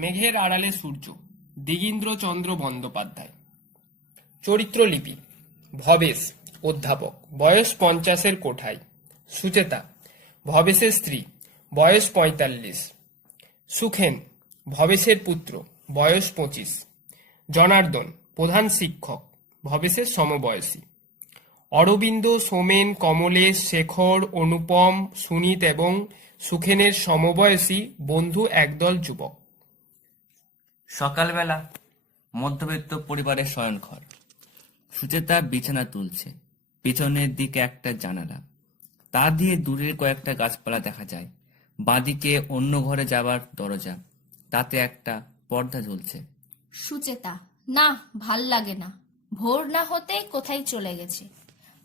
মেঘের আড়ালে সূর্য, দিগীন্দ্রচন্দ্র বন্দ্যোপাধ্যায়। চরিত্রলিপি: ভবেশ, অধ্যাপক, বয়স 50-এর কোঠায়। সুচেতা, ভবেশের স্ত্রী, বয়স 45। সুখেন, ভবেশের পুত্র, বয়স 25। জনার্দন, প্রধান শিক্ষক, ভবেশের সমবয়সী। অরবিন্দ, সোমেন, কমলেশ, শেখর, অনুপম, সুনীত এবং সুখেনের সমবয়সী বন্ধু একদল যুবক। সকালবেলা মধ্যবিত্ত পরিবারের শয়নঘর। সুচেতা বিছানা তুলছে। পিছনের দিকে একটা জানালা, তা দিয়ে দূরের কয়েকটা গাছপালা দেখা যায়। বাঁদিকে অন্য ঘরে যাবার দরজা, তাতে একটা পর্দা ঝুলছে। সুচেতা: না, ভাল লাগে না। ভোর না হতেই কোথায় চলে গেছে।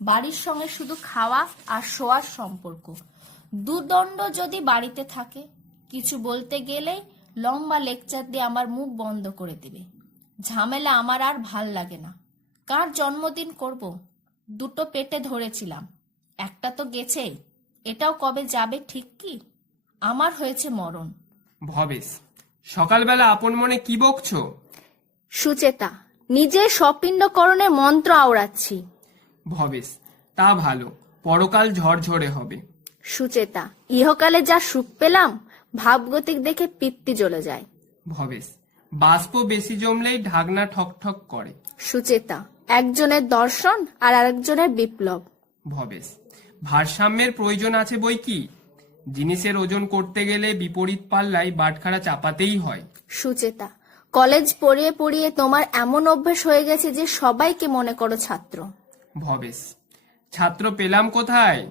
বাড়ির সঙ্গে শুধু খাওয়া আর শোয়ার সম্পর্ক। দুদণ্ড যদি বাড়িতে থাকে, কিছু বলতে গেলেই লম্বা লেকচার দিয়ে আমার মুখ বন্ধ করে দিবে। ঝামেলা আমার আর ভাল লাগে না। কার জন্মদিন করব? দুটো পেটে ধরেছিলাম, একটা তো গেছেই, এটাও কবে যাবে ঠিক কি? আমার হয়েছে মরণ। ভবেশ: সকালবেলা আপন মনে কি বকছো? সুচেতা: নিজের সপিণ্ডকরণের মন্ত্র আওড়াচ্ছি। ভবেশ: তা ভালো, পরকাল ঝরঝরে হবে। সুচেতা: ইহকালে যা সুখ পেলাম, ভাবগতিক দেখে পিত্তি জ্বলে যায়। ভবেশ: বাষ্প বেশি জমলেই ঢাকনা ঠক ঠক করে। সুচেতা: একজনের দর্শন আর আরেকজনের বিপ্লব। ভবেশ: ভারসাম্যের প্রয়োজন আছে বই কি, জিনিসের ওজন করতে গেলে বিপরীত পাল্লায় বাটখারা চাপাতেই হয়। সুচেতা: কলেজ পড়িয়ে পড়িয়ে তোমার এমন অভ্যেস হয়ে গেছে যে সবাইকে মনে করো ছাত্র। ভবেশ: ছাত্র পেলাম কোথায়,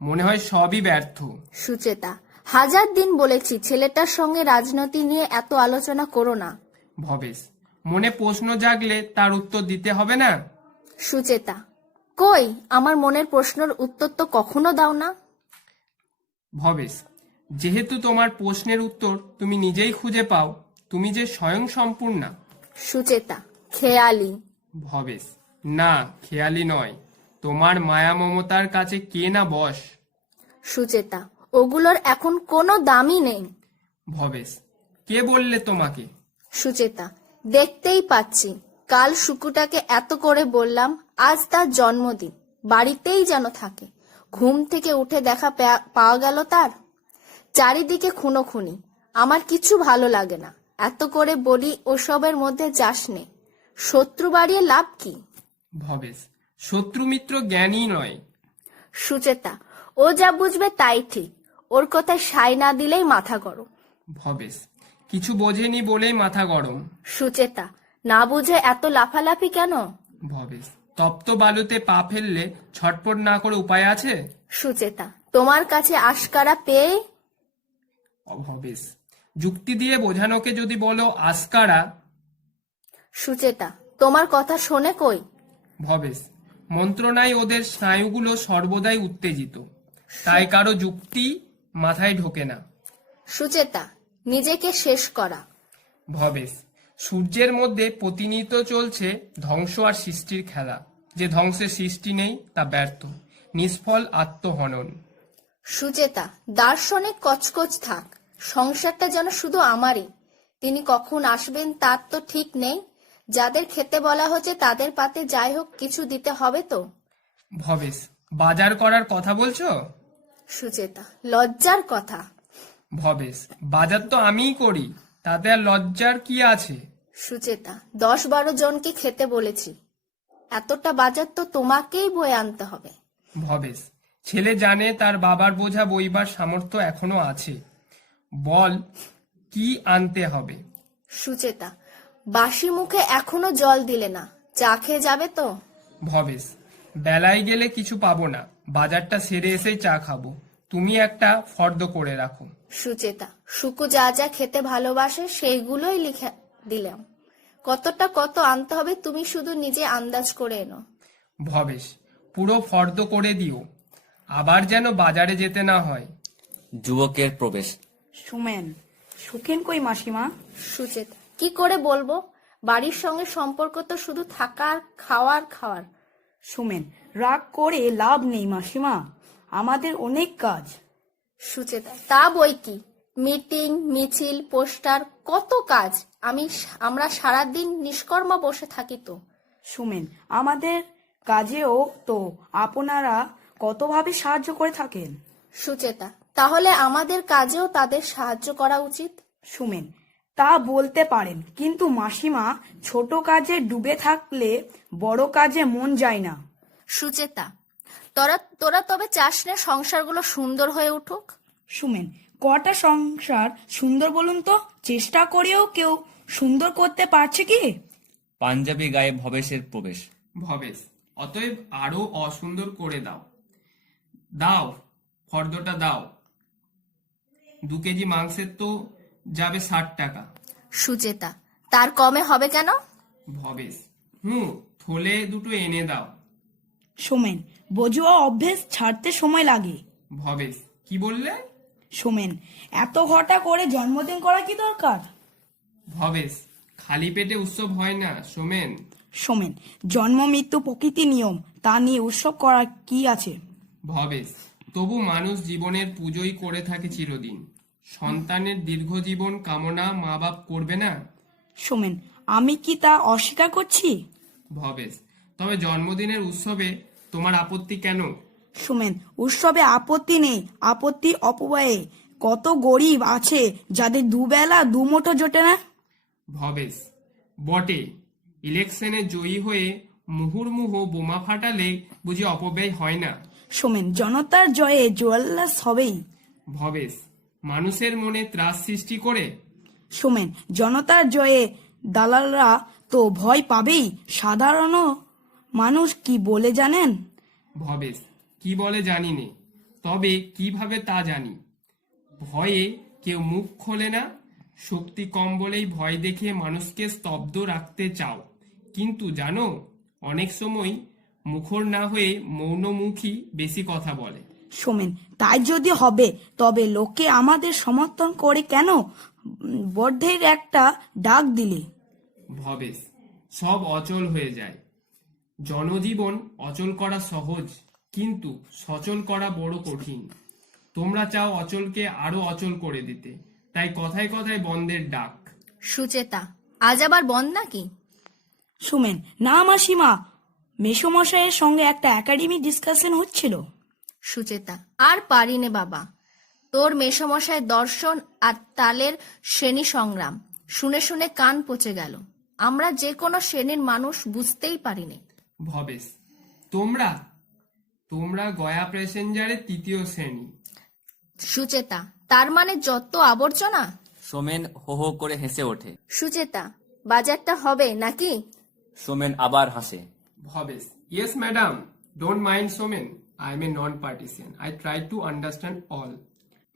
মনে হয় সবই ব্যর্থ। সুচেতা: হাজার দিন বলেছি ছেলেটার সঙ্গে রাজনীতি নিয়ে এত আলোচনা করো না। ভবেশ: মনে প্রশ্ন জাগলে তার উত্তর দিতে হবে না। সুচেতা: কই, আমার মনের প্রশ্নের উত্তর তো কখনো দাও না। ভবেশ: যেহেতু তোমার প্রশ্নের উত্তর তুমি নিজেই খুঁজে পাও, তুমি যে স্বয়ং সম্পূর্ণা। সুচেতা: খেয়ালি। ভবেশ: না, খেয়ালি নয়, তোমার মায়া মমতার কাছে কে না বশ। সুচেতা: ওগুলোর এখন কোনো দামই নেই। ভবেশ: কে বললে তোমাকে? সুচেতা: দেখতেই পাচ্ছি, কাল শুকুটাকে এত করে বললাম, আজ তার জন্মদিন, বাড়িতেই যেন থাকে। ঘুম থেকে উঠে দেখা পাওয়া গেল তার। চারিদিকে খুনোখুনি, আমার কিছু ভালো লাগে না। এত করে বলি ওসবের মধ্যে যাস নে, শত্রু বাড়িয়ে লাভ কি? ভবেশ: শত্রু মিত্র জ্ঞানী নয়। সুচেতা: ও যা বুঝবে তাই ঠিক, ওর কথায় সাই না দিলেই মাথা গরম। ভবেশ: কিছু বোঝেনি বলেই মাথা গরম। সুচেতা: না বুঝে এত লাফালাফি কেন? ভবেশ: তপ্ত বালুতে পা ফেললে ছটপট না করে উপায় আছে? সুচেতা: তোমার কাছে আশকারা পেয়ে। ভবেশ: যুক্তি দিয়ে বোঝানোকে যদি বলো আস্কারা। সুচেতা: তোমার কথা শোনে কই? ভবেশ: মন্ত্রণায় ওদের স্নায়ুগুলো সর্বদাই উত্তেজিত, তাই কারো যুক্তি মাথায় ঢোকে না। সুচেতা: নিজেকে শেষ করা। ভবেশ: সূর্যের মধ্যে প্রতিনিয়ত চলছে ধ্বংস আর সৃষ্টির খেলা, যে ধ্বংসের সৃষ্টি নেই তা ব্যর্থ, নিষ্ফল আত্মহনন। সুচেতা: দার্শনিক কচকচ থাক, সংসারটা যেন শুধু আমারই। তিনি কখন আসবেন তার তো ঠিক নেই। যাদের খেতে বলা হচ্ছে তাদের পাতে যাই হোক কিছু দিতে হবে তো। ভবেশ: বাজার করার কথা বলছো? সুচেতা: লজ্জার কথা। ভবেশ: বাজার তো আমিই করি, তাতে আর লজ্জার কি আছে? সুচেতা: 10-12 জনকে খেতে বলেছি, এতটা বাজার তো তোমাকেই বয়ে আনতে হবে। ভবেশ: ছেলে জানে তার বাবার বোঝা বইবার সামর্থ্য এখনো আছে, বল কি আনতে হবে। সুচেতা: বাসি মুখে এখনো জল দিলে না, চা খেয়ে যাবে তো? ভবেশ: বেলায় গেলে কিছু পাবো না, বাজারটা সেরে এসেই চা খাবো, তুমি একটা ফর্দ করে রাখো। সুচেতা: শুকু যা যা খেতে ভালোবাসে সেইগুলোই লিখে দিলাম, কত আনতে হবে তুমি শুধু নিজে আন্দাজ করে এনো। ভবেশ: পুরো ফর্দ করে দিও, আবার যেন বাজারে যেতে না হয়। যুবকের প্রবেশ। সুমেন, সুখেন কই মাসিমা? সুচেতা: কি করে বলবো, বাড়ির সঙ্গে সম্পর্ক তো শুধু থাকার খাওয়ার। সুমেন, রাগ করে লাভ নেই মাসিমা, আমাদের অনেক কাজ। সুচেতা: তা বই কি, মিটিং, মিছিল, পোস্টার, কত কাজ। আমরা সারাদিন নিষ্কর্মা বসে থাকি তো। সুমেন, আমাদের কাজেও তো আপনারা কতভাবে সাহায্য করে থাকেন। সুচেতা, তাহলে আমাদের কাজেও তাদের সাহায্য করা উচিত। সুমেন, তা বলতে পারেন, কিন্তু মাসিমা, ছোট কাজে ডুবে থাকলে বড় কাজে মন যায় না। সুচেতা, তোরা তবে চাস না সংসারগুলো সুন্দর হয়ে উঠুক? সুমেন, কটা সংসার সুন্দর বলুন তো? চেষ্টা করেও কেউ সুন্দর করতে পারছে কি? পাঞ্জাবি গায়ে ভবেশের প্রবেশ। ভবেশ, অতএব আরো অসুন্দর করে দাও। দাও, ফর্দটা দাও। 2 কেজি মাংসের তো যাবে 60 টাকা। সুচেতা, তার কমে হবে কেন? ভবেশ, থলে দুটো এনে দাও। সোমেন, বজুয়া অভ্যেস ছাড়তে সময় লাগে। ভবেশ, কি বললে? সোমেন, এত ঘটা করে জন্মদিন করা কি দরকার? ভবেশ, খালি পেটে উৎসব হয় না সোমেন। সোমেন, জন্ম মৃত্যু প্রকৃতি নিয়ম, তা নিয়ে উৎসব করা কি আছে? ভবেশ, তবু মানুষ জীবনের পুজোই করে থাকে চিরদিন। সন্তানের দীর্ঘ জীবন কামনা মা বাপ করবে না? সোমেন, আমি কি তা অস্বীকার করছি? ভবেশ, তবে জন্মদিনের উৎসবে তোমার আপত্তি কেন? সোমেন, উৎসবে আপত্তি নেই, আপত্তি অপব্যয়ে। কত গরিব আছে যাদের দুবেলা দুমুঠো জোটে না। ভবেশ, বটে, ইলেকশনে জয়ী হয়ে মুহুর্মুহু বোমা ফাটালে বুঝি অপব্যয় হয় না? সোমেন, জনতার জয়ে জোয়াল্লাস হবেই। ভবেশ, মানুষের মনে ত্রাস সৃষ্টি করে? সোমেন, জনতার জয়ে দালালরা তো ভয় পাবেই। সাধারণ মানুষ কি বলে জানেন? ভবেশ, কি বলে জানি নে, তবে কিভাবে তা জানি। ভয়ে কেউ মুখ খোলে না। শক্তি কম বলেই ভয় দেখে মানুষকে স্তব্ধ রাখতে চাও, কিন্তু জানো, অনেক সময় মুখর না হয়ে মৌনমুখী বেশি কথা বলে। সোমেন, তাই যদি হবে তবে লোকে আমাদের সমর্থন করে কেন? বর্ধের একটা ডাক দিলে। ভবেশ, সব অচল হয়ে যায়। জনজীবন অচল করা সহজ, কিন্তু সচল করা বড় কঠিন। তোমরা চাও অচলকে আরো অচল করে দিতে, তাই কথায় কথায় বন্ধের ডাক। সুচেতা, আজ আবার বন্ধ নাকি? সুমেন, না মাসিমা, মেসোমশাইয়ের সঙ্গে একটা একাডেমি ডিসকাশন হচ্ছিল। সুচেতা, আর পারি নে বাবা, তোর মেসমশায় দর্শন আর তালের শ্রেণী সংগ্রাম শুনে শুনে কান পচে গেল। আমরা যে কোনো শ্রেণীর মানুষ বুঝতেই পারিনি। ভবেশ, তোমরা তোমরা গয়া প্যাসেঞ্জারের 3য় শ্রেণী। সুচেতা, তার মানে যত আবর্জনা? সোমেন হো হো করে হেসে ওঠে। সুচেতা, বাজারটা হবে নাকি? সোমেন আবার হাসে। Bhabesh, yes madam, don't mind Somen, I am a non partisan, I try to understand all.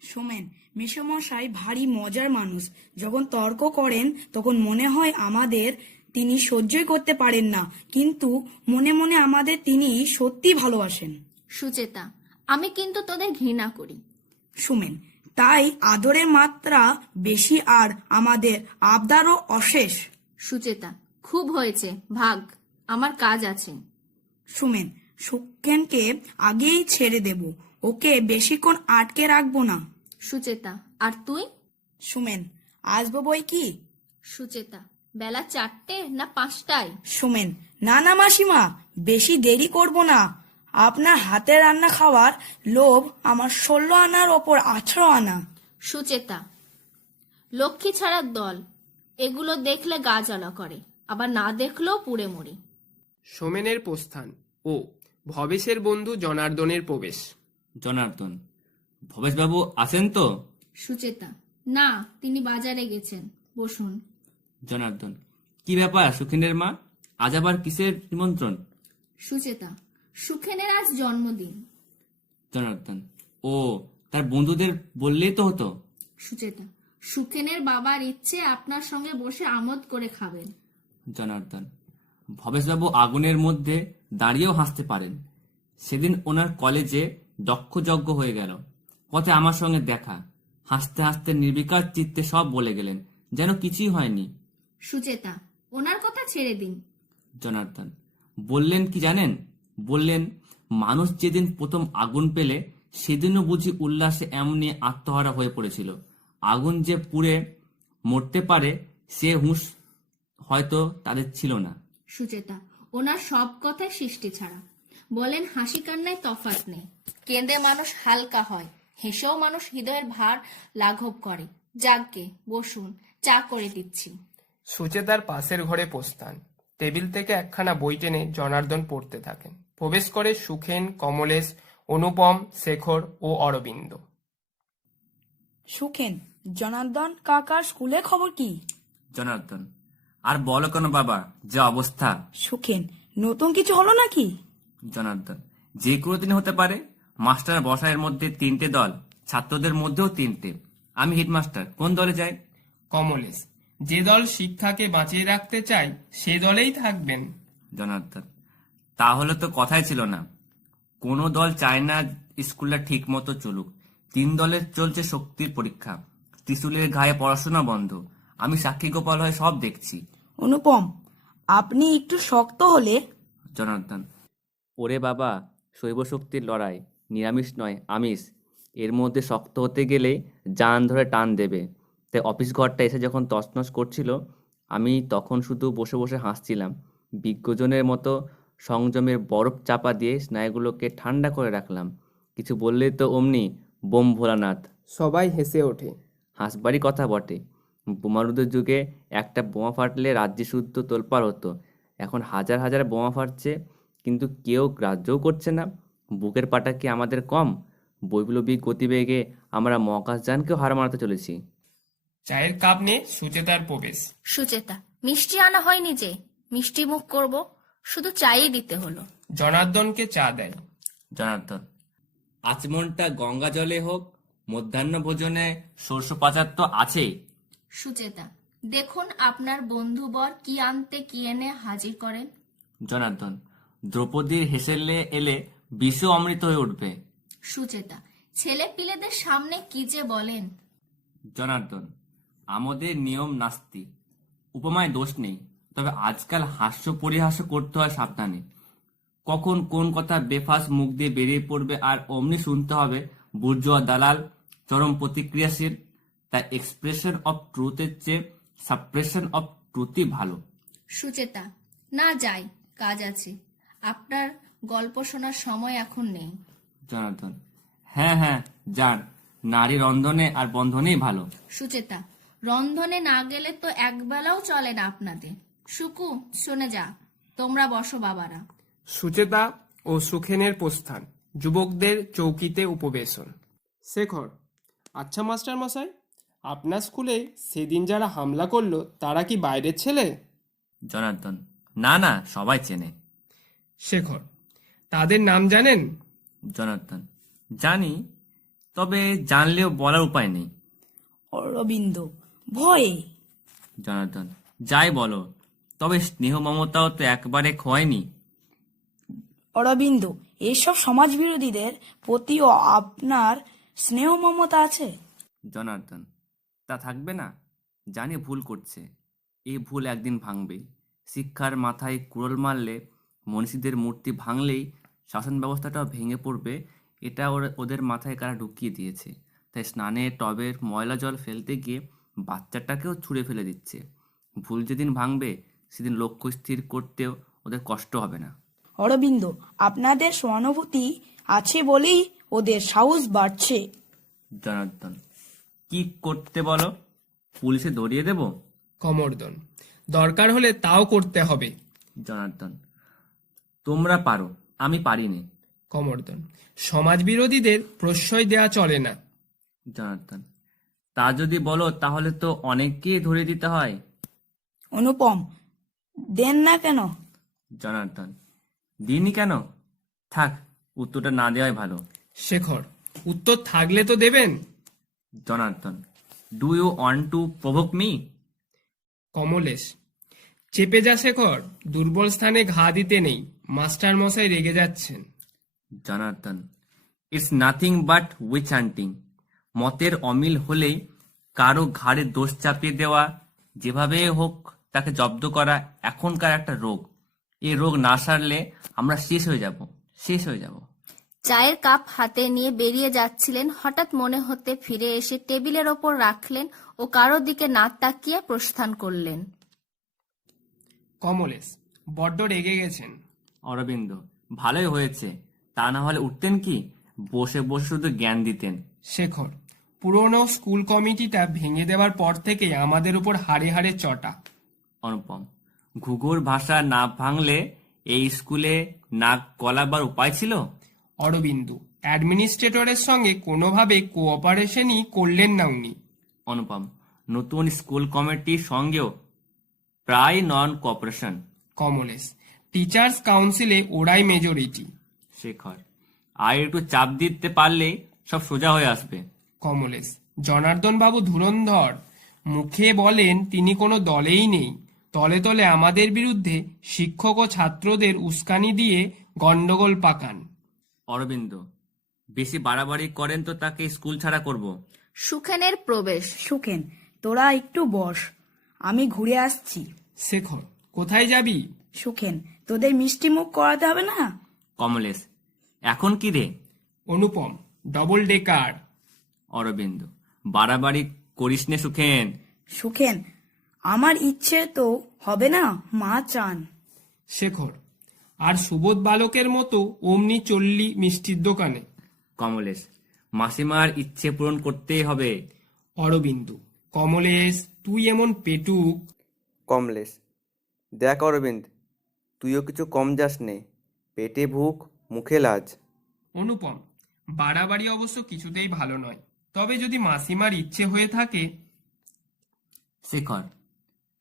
Somen, মেসোমশাই ভারী মজার মানুষ। যখন তর্ক করেন তখন মনে হয় আমাদের তিনি সহ্যই করতে পারেন না, কিন্তু মনে মনে আমাদের তিনি সত্যি ভালোবাসেন। সুচেতা, আমি কিন্তু তোদের ঘৃণা করি। সুমেন, তাই আদরের মাত্রা বেশি আর আমাদের আবদারও অশেষ। সুচেতা, খুব হয়েছে, ভাগ, আমার কাজ আছে। সুমেন, সুখেনকে আগেই ছেড়ে দেব, ওকে বেশিক্ষণ আটকে রাখবো না। সুচেতা, আর তুই? সুমেন, আসবো বই কি? সুচেতা, বেলা 4টে না 5টায়? সুমেন, না না মাসিমা, বেশি দেরি করব না। আপনার হাতে রান্না খাওয়ার লোভ আমার 16 আনার ওপর 18 আনা। সুচেতা, লক্ষ্মী ছাড়ার দল, এগুলো দেখলে গা জ্বালা করে, আবার না দেখলেও পুড়ে মরি। সোমেনের প্রস্থান ও ভবেশের বন্ধু জনার্দনের প্রবেশ। জনার্দন, ভবেশবাবু আছেন তো? সুচেতা, না, তিনি বাজারে গেছেন, বসুন। জনার্দন, কি ব্যাপার সুখিনের মা, আজ আবার কিসের নিমন্ত্রণ? সুচেতা, সুখেনের আজ জন্মদিন। জনার্দন, ও, তার বন্ধুদের বললেই তো হতো। সুচেতা, সুখেনের বাবার ইচ্ছে আপনার সঙ্গে বসে আমোদ করে খাবেন। জনার্দন, ভবেশবাবু আগুনের মধ্যে দাঁড়িয়েও হাসতে পারেন। সেদিন ওনার কলেজে দক্ষযজ্ঞ হয়ে গেল, পথে আমার সঙ্গে দেখা, হাসতে হাসতে নির্বিকার চিত্তে সব বলে গেলেন, যেন কিছুই হয়নি। সুচেতা, ওনার কথা ছেড়ে দিন। জনার্দন, বললেন কি জানেন? বললেন, মানুষ যেদিন প্রথম আগুন পেলে সেদিনও বুঝি উল্লাসে এমনি আত্মহারা হয়ে পড়েছিল, আগুন যে পুড়ে মরতে পারে সে হুঁশ হয়তো তাদের ছিল না। সুচেতা, ওনার সব কথাই সৃষ্টি ছাড়া। বলেন হাসি কান্নায় তফাৎ নেই। কেঁদে মানুষ হালকা হয়, হেসেও মানুষ হৃদয়ের ভার লাঘব করে। যাকগে, বসুন, চা করে দিচ্ছি। সুচেতার পাশের ঘরে প্রস্থান। টেবিল থেকে একখানা বই টেনে জনার্দন পড়তে থাকেন। প্রবেশ করে সুখেন, কমলেশ, অনুপম, শেখর ও অরবিন্দ। সুখেন, জনার্দন কাকার স্কুলে খবর কি? জনার্দন: আর বলো কেন বাবা, যে অবস্থা। সুখেন, নতুন কিছু হলো নাকি? জনার্দন: যে কোনো দিন হতে পারে। মাস্টার বসায়ের মধ্যে 3টে দল, ছাত্রদের মধ্যেও 3টে। আমি হেডমাস্টার, কোন দলে যাই? কমলেশ: যে দল শিক্ষাকে বাঁচিয়ে রাখতে চায় সে দলেই থাকবেন। জনার্দন: তাহলে তো কথাই ছিল না। কোনো দল চায় না স্কুলটা ঠিক মতো চলুক। 3 দলের চলছে শক্তির পরীক্ষা। ত্রিশুলের গায়ে পড়াশোনা বন্ধ। আমি সাক্ষী গোপাল হয়ে সব দেখছি। অনুপম, আপনি একটু শক্ত হলে। জনার্দন: ওরে বাবা, শৈব শক্তির লড়াই, নিরামিষ নয় আমিষ। এর মধ্যে শক্ত হতে গেলে জান ধরে টান দেবে। তাই অফিস ঘরটা এসে যখন তছনছ করছিল, আমি তখন শুধু বসে বসে হাসছিলাম। বিজ্ঞজনের মতো সংযমের বরফ চাপা দিয়ে স্নায়ুগুলোকে ঠান্ডা করে রাখলাম। কিছু বললেই তো অমনি বোম ভোলানাথ। সবাই হেসে ওঠে। হাসবারই কথা বটে। বোমারুদের যুগে একটা বোমা ফাটলে রাজ্যে শুদ্ধ তোলপাড় হতো। এখন হাজার হাজার বোমা ফাটছে, কিন্তু কেউ গ্রাহ্যও করছে না। বুকের পাটা কি আমাদের কম? বৈপ্লবিক গতিবেগে আমরা মহাকাশযানকেও হার মানাতে চলেছি। চায়ের কাপ নিয়ে সুচেতার প্রবেশ। সুচেতা: মিষ্টি আনা হয়নি যে, মিষ্টি মুখ করব, শুধু চাই দিতে হলো। জনার্দনকে চা দেয়। জনার্দন: আচমনটা গঙ্গা জলে হোক, মধ্যাহ্ন ভোজনে সরষ পাচার তো আছেই। সুচেতা: দেখুন আপনার বন্ধুবর কি আনতে কি এনে হাজির করেন। জনার্দন: দ্রৌপদীর হেসেলে এলে বিশ্ব অমৃত হয়ে উঠবে। সুচেতা: ছেলে পিলেদের সামনে কি যে বলেন। জনার্দন: আমাদের নিয়ম নাস্তি, উপমায় দোষ নেই। তবে আজকাল হাস্য পরিহাস্য করতে হয় সাবধানে। কখন কোন কথা বেফাস মুখ দিয়ে বেরিয়ে পড়বে আর অমনি শুনতে হবে বুর্জোয়া দালাল চরম প্রতিক্রিয়াশীল। তাই এক্সপ্রেশন অফ ট্রুথের চেয়ে সাপ্রেশন অফ ট্রুথই ভালো। সুচেতা: না যাই, কাজ আছে। আপনার গল্প শোনার সময় এখন নেই। জনার্দন: হ্যাঁ হ্যাঁ, যান। নারী রন্ধনে আর বন্ধনেই ভালো। সুচেতা: রন্ধনে না গেলে তো একবেলাও চলে না আপনাদের। সুকু, শুনে যা, তোমরা বসো বাবারা। সুচেতা ও সুখেনের প্রস্থান। যুবকদের চৌকিতে উপবেশন। শেখর: আচ্ছা মাস্টার মশাই, আপনার স্কুলে সেদিন যারা হামলা করলো তারা কি বাইরের ছেলে? জনার্দন: না না, সবাই চেনে। শেখর: তাদের নাম জানেন? জনার্দন: জানি, তবে জানলেও বলার উপায় নেই। অরবিন্দ: ভয়ে। জনার্দন: যাই বলো, তবে স্নেহ মমতাও তো একবারে খোয়নি। অরবিন্দ: এসব সমাজ বিরোধীদের প্রতিও আপনার স্নেহ মমতা আছে? জনার্দন: তা থাকবে না? জানি ভুল করছে, এই ভুল একদিন ভাঙবে। শিক্ষার মাথায় কুড়োল মারলে, মনীষীদের মূর্তি ভাঙলেই শাসন ব্যবস্থাটাও ভেঙে পড়বে। এটা ওদের মাথায় কারা ঢুকিয়ে দিয়েছে। তাই স্নানের টবের ময়লা জল ফেলতে গিয়ে বাচ্চাটাকেও ছুঁড়ে ফেলে দিচ্ছে। ভুল যেদিন ভাঙবে সেদিন লক্ষ্য স্থির করতেও ওদের কষ্ট হবে না। অরবিন্দ: আপনাদের সহানুভূতি আছে বলেই ওদের সাহস বাড়ছে। জনার্দন: কি করতে বলো? পুলিশে ধরিয়ে দেব? কমর্দন: দরকার হলে তাও করতে হবে। জনার্দন: তোমরা পারো, আমি পারিনি। কমর্দন: সমাজ বিরোধীদের প্রশ্রয় দেয়া চলে না। জনার্দন: তা যদি বলো তাহলে তো অনেককেই ধরে দিতে হয়। অনুপম: দেন না কেন? জনার্দন: দিনই কেন? থাক, উত্তরটা না দেওয়াই ভালো। শেখর: উত্তর থাকলে তো দেবেন। Janardan: do you want to provoke me? Kamlesh: চেপে যা শেখর, দুর্বল স্থানে ঘা দিতে নেই। মাস্টার মশাই রেগে যাচ্ছেন। Janardan: it's nothing but witch hunting. মতের অমিল হলেই কারো ঘাড়ে দোষ চাপিয়ে দেওয়া, যেভাবে হোক তাকে জব্দ করা এখনকার একটা রোগ। এই রোগ না সারলে আমরা শেষ হয়ে যাব। চায়ের কাপ হাতে নিয়ে বেরিয়ে যাচ্ছিলেন, হঠাৎ মনে হতে ফিরে এসে টেবিলের ওপর রাখলেন ও কারো দিকে না তাকিয়ে প্রস্থান করলেন। কমলেশ, বড্ড রেগে গেছেন। অরবিন্দ, ভালোই হয়েছে, তা না হলে উঠতেন কি, বসে বসে শুধু জ্ঞান দিতেন। শেখর, পুরনো স্কুল কমিটিটা ভেঙে দেওয়ার পর থেকেই আমাদের উপর হাড়ে হাড়ে চটা। অনুপম, ঘুঘুর ভাষা না ভাঙলে এই স্কুলে নাক গলাবার উপায় ছিল? অরবিন্দু, অ্যাডমিনিস্ট্রেটরের সঙ্গে কোনোভাবে কোঅপারেশনই করলেন না উনি। অনুপম, নতুন স্কুল কমিটির সঙ্গেও প্রায় নন কোঅপারেশন। কমলেশ, টিচার্স কাউন্সিলে ওরাই মেজরিটি। শেখর, আর একটু চাপ দিতে পারলে সব সোজা হয়ে আসবে। কমলেশ, জনার্দন বাবু ধুরন্ধর, মুখে বলেন তিনি কোনো দলেই নেই, তলে তলে আমাদের বিরুদ্ধে শিক্ষক ও ছাত্রদের উস্কানি দিয়ে গন্ডগোল পাকান। অরবিন্দ, বেশি বাড়াবাড়ি করেন তো তাকে স্কুল ছাড়া করব। সুখেনের প্রবেশ। সুখেন, তোরা একটু বস, আমি ঘুরে আসছি। শেখর, কোথায় যাবি? সুখেন, তোদের মিষ্টি মুখ করাতে হবে না? কমলেশ, এখন কি রে? অনুপম, ডবল ডেকার। অরবিন্দ, বাড়াবাড়ি করিস নে সুখেন। সুখেন, আমার ইচ্ছে তো হবে না, মা চান। শেখর, আর সুবোধ বালকের মতো অমনি চললি মিষ্টির দোকানে। কমলেশ, মাসিমার ইচ্ছে পূরণ করতেই হবে। অরবিন্দু, কমলেশ তুই এমন পেটুক। কমলেশ, দেখ অরবিন্দ, তুইও কিছু কম যাস নে, পেটে ভুক মুখে লাজ। অনুপম, বাড়াবাড়ি অবশ্য কিছুতেই ভালো নয়, তবে যদি মাসিমার ইচ্ছে হয়ে থাকে। শেখর,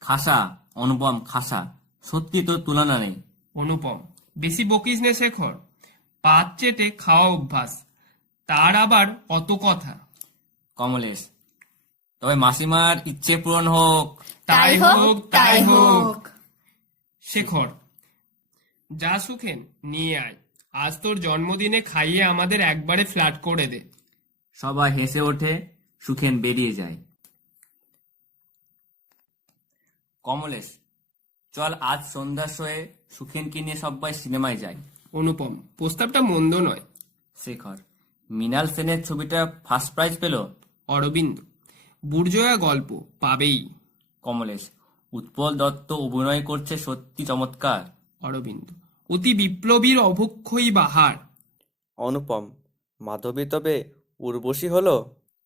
খাসা, অনুপম খাসা, সত্যি তো তুলনা নেই। অনুপম, বেশি বকিস নে শেখর, পাত চেটে খাওয়া অভ্যাস, তার আবার অত কথা। কমলেশ, তবে মাসিমার ইচ্ছে পূরণ হোক। তাই হোক, তাই হোক। শেখর, যা সুখেন নিয়ে আয়, আজ তোর জন্মদিনে খাইয়ে আমাদের একবারে ফ্ল্যাট করে দে। সবাই হেসে ওঠে, সুখেন বেরিয়ে যায়। কমলেশ, চল আজ সন্ধ্যার শোয়ে সুখেনকে নিয়ে সবাই সিনেমায় যাই। অনুপম, প্রস্তাবটা মন্দ নয়। শেখর, মৃণাল সেনের ছবিটা ফার্স্ট প্রাইজ পেল। অরবিন্দ, বুর্জোয়া গল্প পাবেই। কমলেশ, উৎপল দত্ত অভিনয় করছে সত্যি চমৎকার। অরবিন্দ, অতি বিপ্লবীর অভক্ষয়ী বাহার। অনুপম, মাধবী তবে উর্বশী হলো।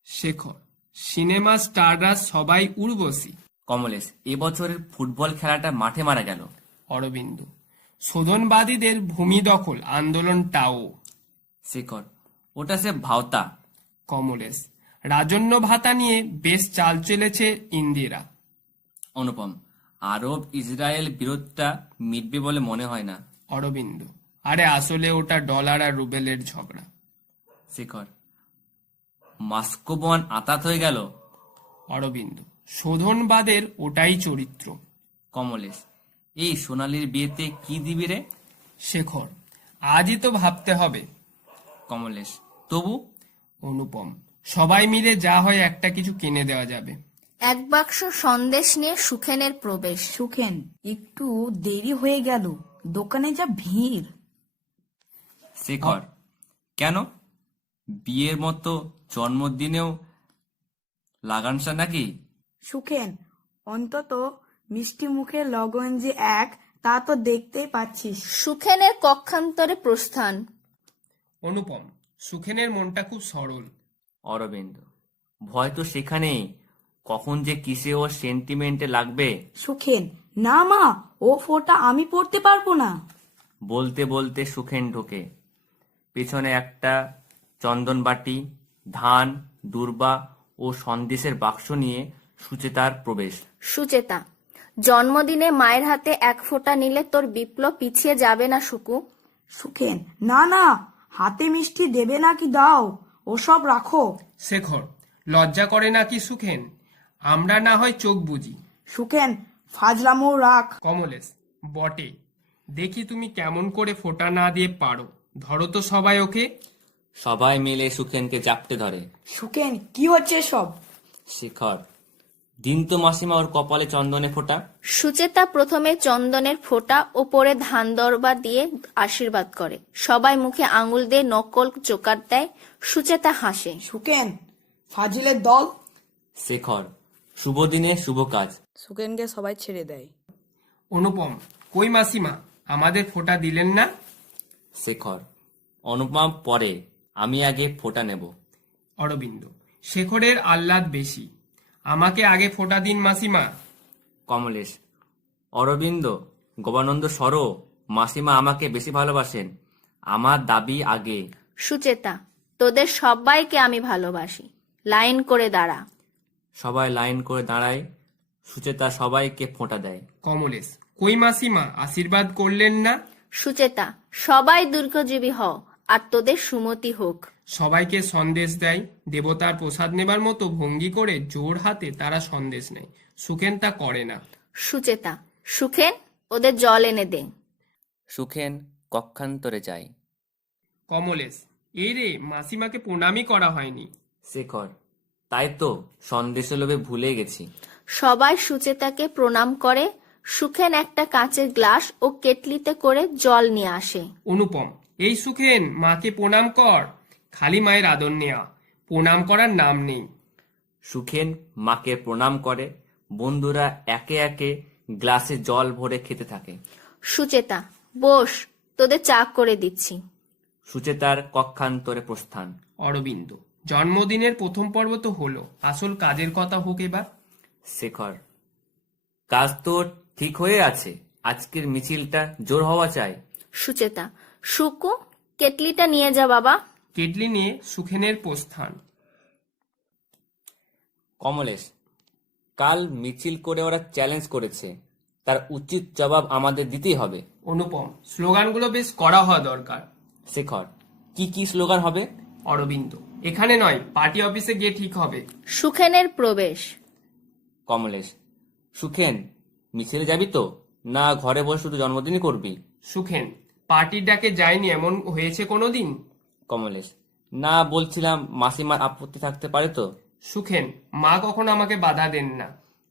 শেখর, সিনেমা স্টাররা সবাই উর্বশী। কমলেশ, এবছরের ফুটবল খেলাটা মাঠে মারা গেল। অরবিন্দ, শোধনবাদীদের ভূমি দখল আন্দোলনটাও। শেখর, ওটা সে ভাওতা। কমলেশ, রাজন্য ভাতা নিয়ে বেশ চাল চলেছে ইন্দিরা। অনুপম, আরব ইসরায়েল বিরোধটা মিটবে বলে মনে হয় না। অরবিন্দ, আরে আসলে ওটা ডলার আর রুবেলের ঝগড়া। শেখর, মস্কো বোন আতাত হয়ে গেল। অরবিন্দ, শোধনবাদের ওটাই চরিত্র। কমলেশ, এই সোনালির বিয়েতে কি দিবি রে? শেখর, আজই তো ভাবতে হবে। কমলেশ, তবু? অনুপম, সবাই মিলে যা হয় একটা কিছু কিনে দেওয়া যাবে। এক বাক্স সন্দেশ নিয়ে সুখেনের প্রবেশ। সুখেন, একটু দেরি হয়ে গেল, দোকানে যা ভিড়। শেখর, কেন? বিয়ের মতো জন্মদিনেও লাগানসা নাকি? সুখেন, অন্তত মিষ্টি মুখের লগন যে এক, তা তো দেখতেই পাচ্ছিস। সুখেনের কক্ষান্তরে প্রস্থান। অনুপম, সুখেনের মনটা খুব সরল। অরবিন্দ, ভয় তো সেখানেই, কখন যে কিসে ও সেন্টিমেন্টে লাগবে। সুখেন, না মা, ও ফোঁটা আমি পড়তে পারবো না। বলতে বলতে সুখেন ঢোকে। পেছনে একটা চন্দন বাটি, ধান, দূর্বা ও সন্দেশের বাক্স নিয়ে সুচেতার প্রবেশ। সুচেতা, জন্মদিনে মায়ের হাতে এক ফোঁটা নিলে তোর বিপ্লব পিছিয়ে যাবে না সুকু? সুখেন, না না, হাতে মিষ্টি দেবে নাকি দাও, ওসব রাখো। শেখর, লজ্জা করে নাকি সুখেন? আমরা না হয় চোখ বুঝি। সুখেন, ফাজলামো রাখ। কমলেশ, বটে, দেখি তুমি কেমন করে ফোঁটা না দিয়ে পারো। ধরো তো সবাই ওকে। সবাই মিলে সুখেনকে জাপটে ধরে। সুখেন, কি হচ্ছে সব? শেখর, দিন তো মাসিমা ওর কপালে চন্দনে ফোঁটা। সুচেতা প্রথমে চন্দনের ফোঁটা ওপরে ধান দরবা দিয়ে আশীর্বাদ করে। সবাই মুখে আঙুল দিয়ে নকল চোকার দেয়। সুচেতা হাসে। সুকেন, ফাজিলের দল। শেখর, শুভ দিনে শুভ কাজ। সুকেনকে সবাই ছেড়ে দেয়। অনুপম, কই মাসিমা, আমাদের ফোঁটা দিলেন না? শেখর, অনুপমা পরে, আমি আগে ফোঁটা নেব। অরবিন্দ, শেখরের আহ্লাদ বেশি, আমাকে আগে ফোঁটা দিন মাসিমা। কমলেশ, অরবিন্দ, গোবানন্দ সরো, মাসিমা আমাকে বেশি ভালোবাসেন, আমার দাবি আগে। সুচেতা, তোদের সবাইকে আমি ভালোবাসি, লাইন করে দাঁড়া। সবাই লাইন করে দাঁড়ায়। সুচেতা সবাইকে ফোঁটা দেয়। কমলেশ, কই মাসিমা, আশীর্বাদ করলেন না? সুচেতা, সবাই দীর্ঘজীবী হও আর তোদের সুমতি হোক। সবাইকে সন্দেশ দেয়। দেবতার প্রসাদ নেবার মতো ভঙ্গি করে জোর হাতে তারা সন্দেশ নেয়। সুখেন তা করে না। সুচেতা, সুখেন, ওদের জল এনে দে। সুখেন কক্ষান্তরে যায়। কমলেশ, এই রে, মাসিমাকে প্রণামই করা হয়নি। শেখর, তাই তো, সন্দেশের লোভে ভুলে গেছি। সবাই সুচেতাকে প্রণাম করে। সুখেন একটা কাঁচের গ্লাস ও কেটলিতে করে জল নিয়ে আসে। অনুপম, এই সুখেন, মাকে প্রণাম কর। খালি মায়ের আদর নেওয়া, প্রণাম করার নাম নেই। সুখেন মাকে প্রণাম করে। বন্ধুরা একে একে গ্লাসে জল ভরে খেতে থাকে। সুচেতা, বস, তোদের চা করে দিচ্ছি। সুচেতার কক্ষান্তরে প্রস্থান। অরবিন্দ, জন্মদিনের প্রথম পর্ব তো হলো, আসল কাজের কথা হোক এবার। শেখর, কাজ তো ঠিক হয়ে আছে, আজকের মিছিলটা জোর হওয়া চাই। সুচেতা, সুকু, কেটলিটা নিয়ে যা বাবা। কেটলি নিয়ে সুখেনের প্রস্থান। কমলেশ, কাল মিছিল করে ওরা চ্যালেঞ্জ করেছে, তার উচিত জবাব আমাদের দিতেই হবে। অনুপম, স্লোগানগুলো বেশ কড়া হওয়া দরকার। শেখর, কি কি স্লোগান হবে? অরবিন্দ, এখানে নয়, পার্টি অফিসে গিয়ে ঠিক হবে। সুখেনের প্রবেশ। কমলেশ, সুখেন, মিছিলে যাবি তো, না ঘরে বসে শুধু জন্মদিনই করবি? সুখেন, পার্টির ডাকে যায়নি এমন হয়েছে কোনোদিন? কমলেশ, না, বলছিলাম মাসিমার আপত্তি থাকতে পারে তো। সুখেন, মা কখনো আমাকে বাধা দেন না।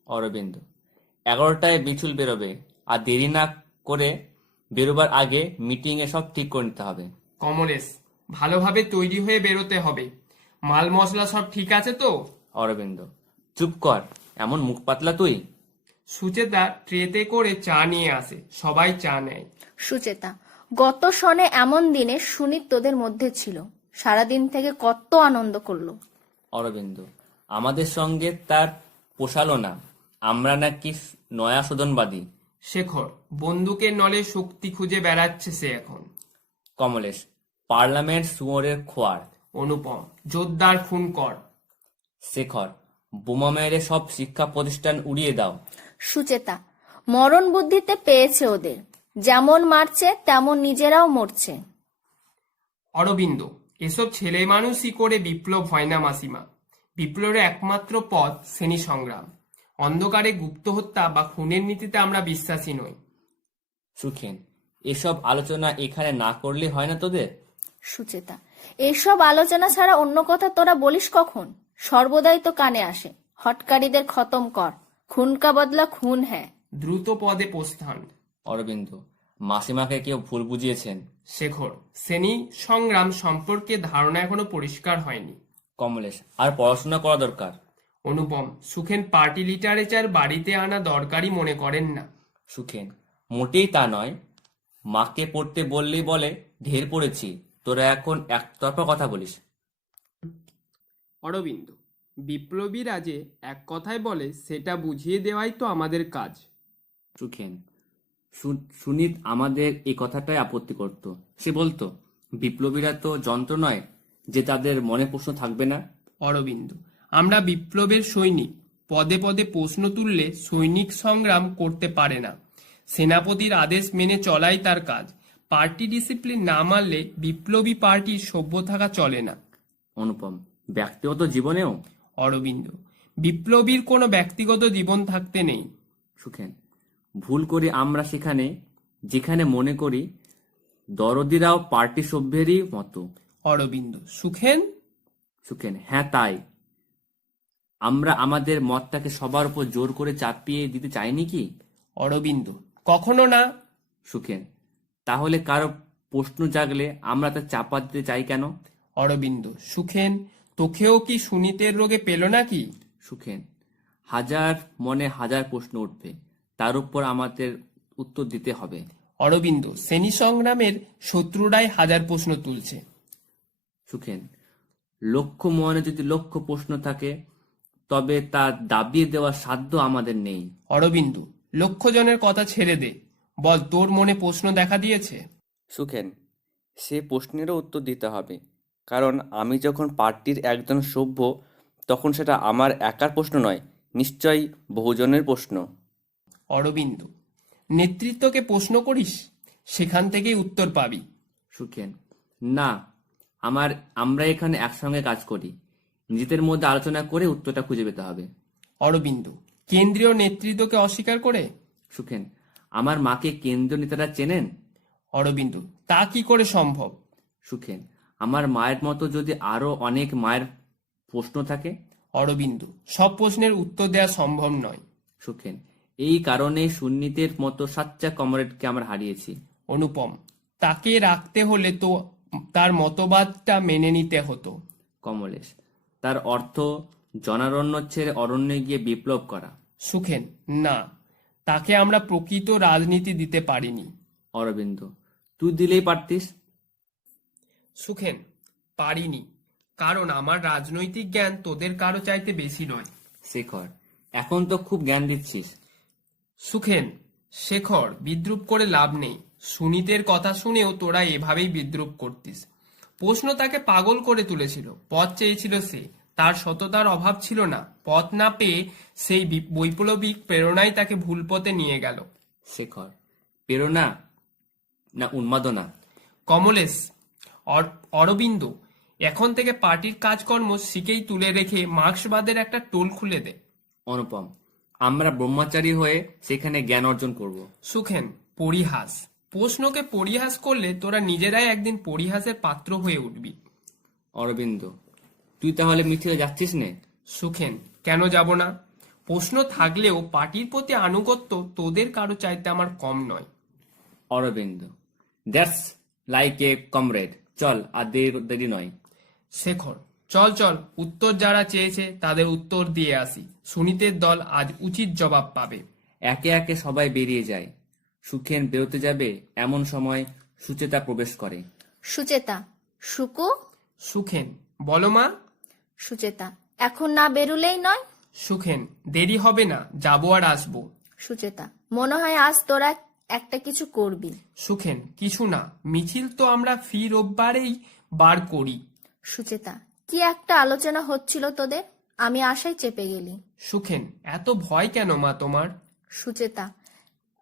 অরবিন্দ, 11টায় মিছিল বেরোবে, আর দেরি না করে বেরোবার আগে মিটিংয়ে সব ঠিক করে নিতে হবে। কমলেশ, ভালোভাবে তৈরি হয়ে বেরোতে হবে। মাল মশলা সব ঠিক আছে তো? অরবিন্দ, চুপ কর, এমন মুখ পাতলা তুই। সুচেতা ট্রেতে করে চা নিয়ে আসে, সবাই চা নেয়। সুচেতা, গত শনে এমন দিনে সুনীত তোদের মধ্যে ছিল, সারাদিন থেকে কত আনন্দ করলো। অরবিন্দ, আমাদের সঙ্গে তার পোষালো না, আমরা নাকি নয়া শোধনবাদী। শেখর, বন্দুকের নলে শক্তি খুঁজে বেড়াচ্ছে সে এখন। কমলেশ, পার্লামেন্ট শুয়োরের খোয়ার। অনুপম, জোরদার খুন কর। শেখর, বোমা মেরে সব শিক্ষা প্রতিষ্ঠান উড়িয়ে দাও। সুচেতা, মরণ বুদ্ধিতে পেয়েছে ওদের, যেমন মারছে তেমন নিজেরাও মরছে। অরবিন্দ, এসব ছেলে মানুষই করে বিপ্লব হয় না মাসিমা। বিপ্লবের একমাত্র পথ শ্রেণী সংগ্রাম। অন্ধকারে গুপ্ত হত্যা বা খুনের নীতিতে আমরা বিশ্বাসী নই। সুখেন, এসব আলোচনা এখানে না করলে হয় না তোদের? সুচেতা, এসব আলোচনা ছাড়া অন্য কথা তোরা বলিস কখন? সর্বদাই তো কানে আসে, হটকারীদের খতম কর, খুন কা বদলা খুন হ্যায়। দ্রুত পদে প্রস্থান। অরবিন্দ, মাসিমাকে কেউ ভুল বুঝিয়েছেন। শেখর, শ্রেণী সংগ্রাম সম্পর্কে ধারণা এখনো পরিষ্কার হয়নি। কমলেশ, আর পড়াশোনা করা দরকার। অনুপম, সুখেন পার্টি লিটারেচার বাড়িতে আনা দরকারি মনে করেন না। সুখেন, মোটেই তা নয়, মাকে পড়তে বললেই বলে ঢের পড়েছি, তোরা এখন একতরফা কথা বলিস। অরবিন্দ, বিপ্লবীরা যে এক কথায় বলে সেটা বুঝিয়ে দেওয়াই তো আমাদের কাজ। সুখেন, সুনীত আমাদের এই কথাটাই আপত্তি করত। সে বলতো বিপ্লবীরা তো যন্ত্র নয় যে তাদের মনে প্রশ্ন থাকবে না। অরবিন্দ, আমরা বিপ্লবের সৈনিক, পদে পদে প্রশ্ন তুললে সৈনিক সংগ্রাম করতে পারে না। সেনাপতির আদেশ মেনে চলাই তার কাজ। পার্টি ডিসিপ্লিন না মানলে বিপ্লবী পার্টির সভ্য থাকা চলে না। অনুপম, ব্যক্তিগত জীবনেও? অরবিন্দ, বিপ্লবীর কোনো ব্যক্তিগত জীবন থাকতে নেই। সুখেন, ভুল করি আমরা সেখানে যেখানে মনে করি দরদিরাও পার্টি সভ্যেরই মতো। অরবিন্দ, সুখেন? সুখেন, হ্যাঁ তাই, আমরা আমাদের মতটাকে সবার উপর জোর করে চাপিয়ে দিতে চাইনি কি? অরবিন্দ, কখনো না। সুখেন, তাহলে কারো প্রশ্ন জাগলে আমরা তা চাপা দিতে চাই কেন? অরবিন্দ, সুখেন, তোকেও কি সুনীতের রোগে পেল নাকি? সুখেন, হাজার মনে হাজার প্রশ্ন উঠবে, তার উপর আমাদের উত্তর দিতে হবে। অরবিন্দ, শ্রেণী সংগ্রামের শত্রুরাই হাজার প্রশ্ন তুলছে। সুখেন, লক্ষ মনে যদি লক্ষ প্রশ্ন থাকে তবে তা দাবিয়ে দেওয়ার সাধ্য আমাদের নেই। অরবিন্দ, লক্ষ জনের কথা ছেড়ে দে, বল তোর মনে প্রশ্ন দেখা দিয়েছে? সুখেন, সে প্রশ্নেরও উত্তর দিতে হবে, কারণ আমি যখন পার্টির একজন সভ্য তখন সেটা আমার একার প্রশ্ন নয়, নিশ্চয়ই বহুজনের প্রশ্ন। অরবিন্দ, নেতৃত্বকে প্রশ্ন করিস, সেখান থেকেই উত্তর পাবি। সুখেন, না, আমরা এখানে একসঙ্গে কাজ করি, নিজেদের মধ্যে আলোচনা করে উত্তরটা খুঁজে পেতে হবে। অরবিন্দ, কেন্দ্রীয় নেতৃত্বকে অস্বীকার করে? সুখেন, আমার মাকে কেন্দ্রীয় নেতারা চেনেন? অরবিন্দ, তা কি করে সম্ভব? সুখেন, আমার মায়ের মতো যদি আরো অনেক মায়ের প্রশ্ন থাকে? অরবিন্দ, সব প্রশ্নের উত্তর দেওয়া সম্ভব নয়। সুখেন, এই কারণে সুন্নিতের মতো সাচ্চা কমরেডকে আমরা হারিয়েছি। অনুপম, তাকে রাখতে হলে তো তার মতবাদটা মেনে নিতে হতো। কমলেশ, তার অর্থ জনারণ্য ছেড়ে অরণ্যে গিয়ে বিপ্লব করা। সুখেন, না, তাকে আমরা প্রকৃত রাজনীতি দিতে পারিনি। অরবিন্দ, তুই দিলেই পারতিস। সুখেন, পারিনি, কারণ আমার রাজনৈতিক জ্ঞান তোদের কারো চাইতে বেশি নয়। শেখর, এখন তো খুব জ্ঞান দিচ্ছিস। সুখেন, শেখর, বিদ্রুপ করে লাভ নেই। সুনীতের কথা শুনেও তোরা এভাবেই বিদ্রুপ করতিস। প্রশ্ন তাকে পাগল করে তুলেছিল। পথ চেয়েছিল সে, তার সততার অভাব ছিল না। পথ না পেয়ে সেই বৈপ্লবিক প্রেরণাই তাকে ভুল পথে নিয়ে গেল। শেখর, প্রেরণা না উন্মাদনা? কমলেশ, অরবিন্দ, এখন থেকে পার্টির কাজকর্ম শিখেই তুলে রেখে মার্ক্সবাদের একটা টোল খুলে দে। অনুপম, আমরা ব্রহ্মচারী হয়ে সেখানে জ্ঞান অর্জন করব। সুখেন, পরিহাস, প্রশ্নকে পরিহাস করলে তোরা নিজেরাই একদিন পরিহাসের পাত্র হয়ে উঠবি। অরবিন্দ, তুই তাহলে মিছিলে যাচ্ছিস নে? সুখেন, কেন যাব না? প্রশ্ন থাকলেও পার্টির প্রতি আনুগত্য তোদের কারো চাইতে আমার কম নয়। Arabinda, that's like a comrade, চল আর দেরি নয়। শেখর, চল চল, উত্তর যারা চেয়েছে তাদের উত্তর দিয়ে আসি। সুনীতের দল আজ উচিত জবাব পাবে। একে একে সবাই বেরিয়ে যায়। সুখেন বেরোতে যাবে এমন সময় সুচেতা প্রবেশ করে। সুচেতা, সুকু। সুখেন, বলো মা। সুচেতা, এখন না বেরুলেই নয়। সুখেন, দেরি হবে না, যাবো আর আসবো। সুচেতা, মনে হয় আজ তোরা একটা কিছু করবি। সুখেন, কিছু না, মিছিল তো আমরা ফি রোববারেই বার করি। সুচেতা, কি একটা আলোচনা হচ্ছিল তোদের, আমি আশায় চেপে গেলি। সুখেন, এত ভয় কেন মা তোমার? সুচেতা,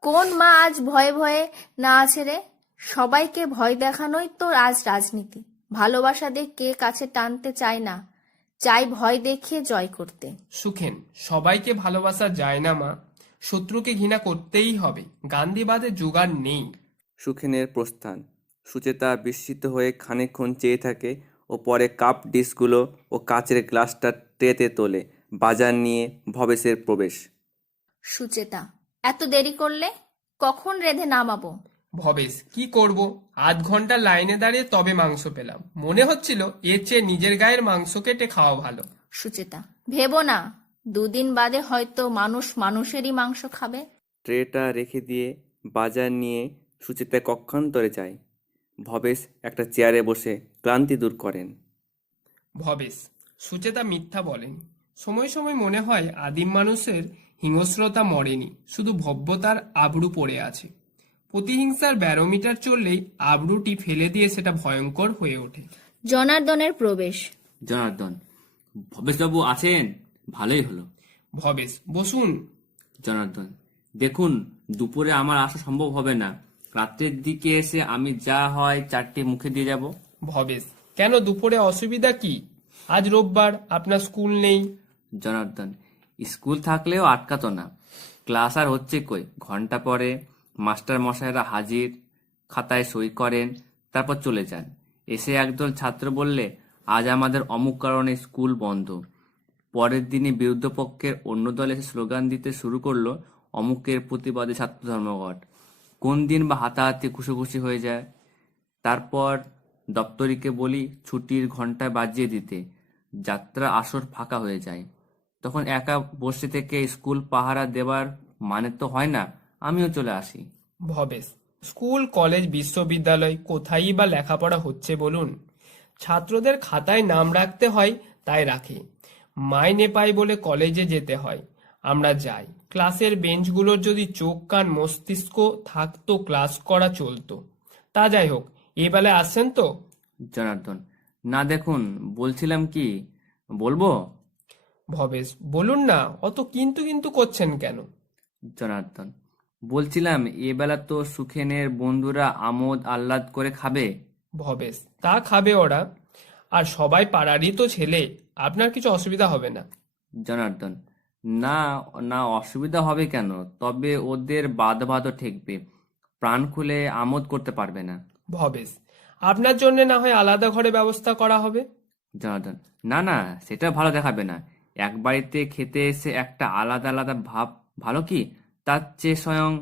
কোন মা আজ ভয়ে ভয়ে না আছে রে? সবাইকে ভয় দেখানোই তো আজ রাজনীতি। ভালোবাসা দিয়ে কে কাছে টানতে চায় না, চাই ভয় দেখিয়ে জয় করতে। সুখেন, সবাইকে ভালোবাসা যায় না মা, শত্রুকে ঘৃণা করতেই হবে। গান্ধীবাদে জোগাড় নেই। সুখেনের প্রস্থান। সুচেতা বিস্মিত হয়ে খানিকক্ষণ চেয়ে থাকে ও পরে কাপ ডিশগুলো ও কাচের গ্লাসটা ট্রেতে তোলে। বাজার নিয়ে ভবেশের প্রবেশ। সুচেতা, এত দেরি করলে কখন রেঁধে নামাবো? ভবেশ, কি করব, আধ ঘন্টা লাইনে দাঁড়িয়ে তবে মাংস পেলাম। মনে হচ্ছিল এর চেয়ে নিজের গায়ের মাংস কেটে খাওয়া ভালো। সুচেতা, ভেবো না, দুদিন বাদে হয়তো মানুষ মানুষেরই মাংস খাবে। ট্রেটা রেখে দিয়ে বাজার নিয়ে সুচেতা কক্ষান্তরে যায়। ভবেশ একটা চেয়ারে বসে ক্লান্তি দূর করেন। ভবেশ, সুচেতা মিথ্যা বলেন। সময় সময় মনে হয় আদিম মানুষের হিংস্রতা মরেনি, শুধু ভব্যতার আবরু পড়ে আছে। প্রতিহিংসার ব্যারোমিটার চললেই আবরুটি ফেলে দিয়ে সেটা ভয়ঙ্কর হয়ে ওঠে। জনার্দনের প্রবেশ। জনার্দন, ভবেশবাবু আছেন? ভালোই হলো। ভবেশ, বসুন। জনার্দন, দেখুন, দুপুরে আমার আসা সম্ভব হবে না। রাত্রের দিকে এসে আমি যা হয় চারটে মুখে দিয়ে যাব। ভবেশ, কেন, দুপুরে অসুবিধা কি? আজ রোববার, আপনার স্কুল নেই। জনার্দন, স্কুল থাকলেও আটকাতো না। ক্লাস আর হচ্ছে কই, ঘন্টা পরে মাস্টার মশাইরা হাজির, খাতায় সই করেন, তারপর চলে যান। এসে একদল ছাত্র বললে আজ আমাদের অমুক কারণে স্কুল বন্ধ। পরের দিনই বিরুদ্ধ পক্ষের অন্য দল এসে স্লোগান দিতে শুরু করলো, অমুকের প্রতিবাদে ছাত্র ধর্মঘট। কোন দিন বা হাতাহাতি ঘুষোঘুষি হয়ে যায়। তারপর দপ্তরিকে বলি ছুটির ঘন্টা বাজিয়ে দিতে। যাত্রা আসর ফাঁকা হয়ে যায়। তখন একা বসে থেকে স্কুল পাহারা দেবার মানে তো হয় না, আমিও চলে আসি। ভবেশ, স্কুল কলেজ বিশ্ববিদ্যালয় কোথায়ই বা লেখাপড়া হচ্ছে বলুন? ছাত্রদের খাতায় নাম রাখতে হয়, তাই রাখে। মাইনে পাই বলে কলেজে যেতে হয়, আমরা যাই। ক্লাসের বেঞ্চগুলোর যদি চোখ কান মস্তিষ্ক থাকতো ক্লাস করা চলতো। তা যাই হোক, এ বেলায় আসছেন তো? জনার্দন: না দেখুন, বলছিলাম কি বলবো? ভবেশ, বলুন না, অত কিন্তু কিন্তু করছেন কেন? জনার্দন: বলছিলাম এবেলা তো সুখেনের বন্ধুরা আমোদ আহ্লাদ করে খাবে। ভবেশ, তা খাবে ওরা, আর সবাই পাড়ারই তো ছেলে, আপনার কিছু অসুবিধা হবে না। জনার্দন: না না, অসুবিধা হবে কেন? তবে ওদের বাধো ঠেকবে, প্রাণ খুলে আমোদ করতে পারবে না। ভবেশ, আপনার জন্য না হয় আলাদা ঘরে ব্যবস্থা করা হবে। জনার্দন: না না, সেটা ভালো দেখাবে না। এক বাড়িতে খেতে এসে একটা আলাদা আলাদা ভাব ভালো কি? তার চেয়ে স্বয়ং।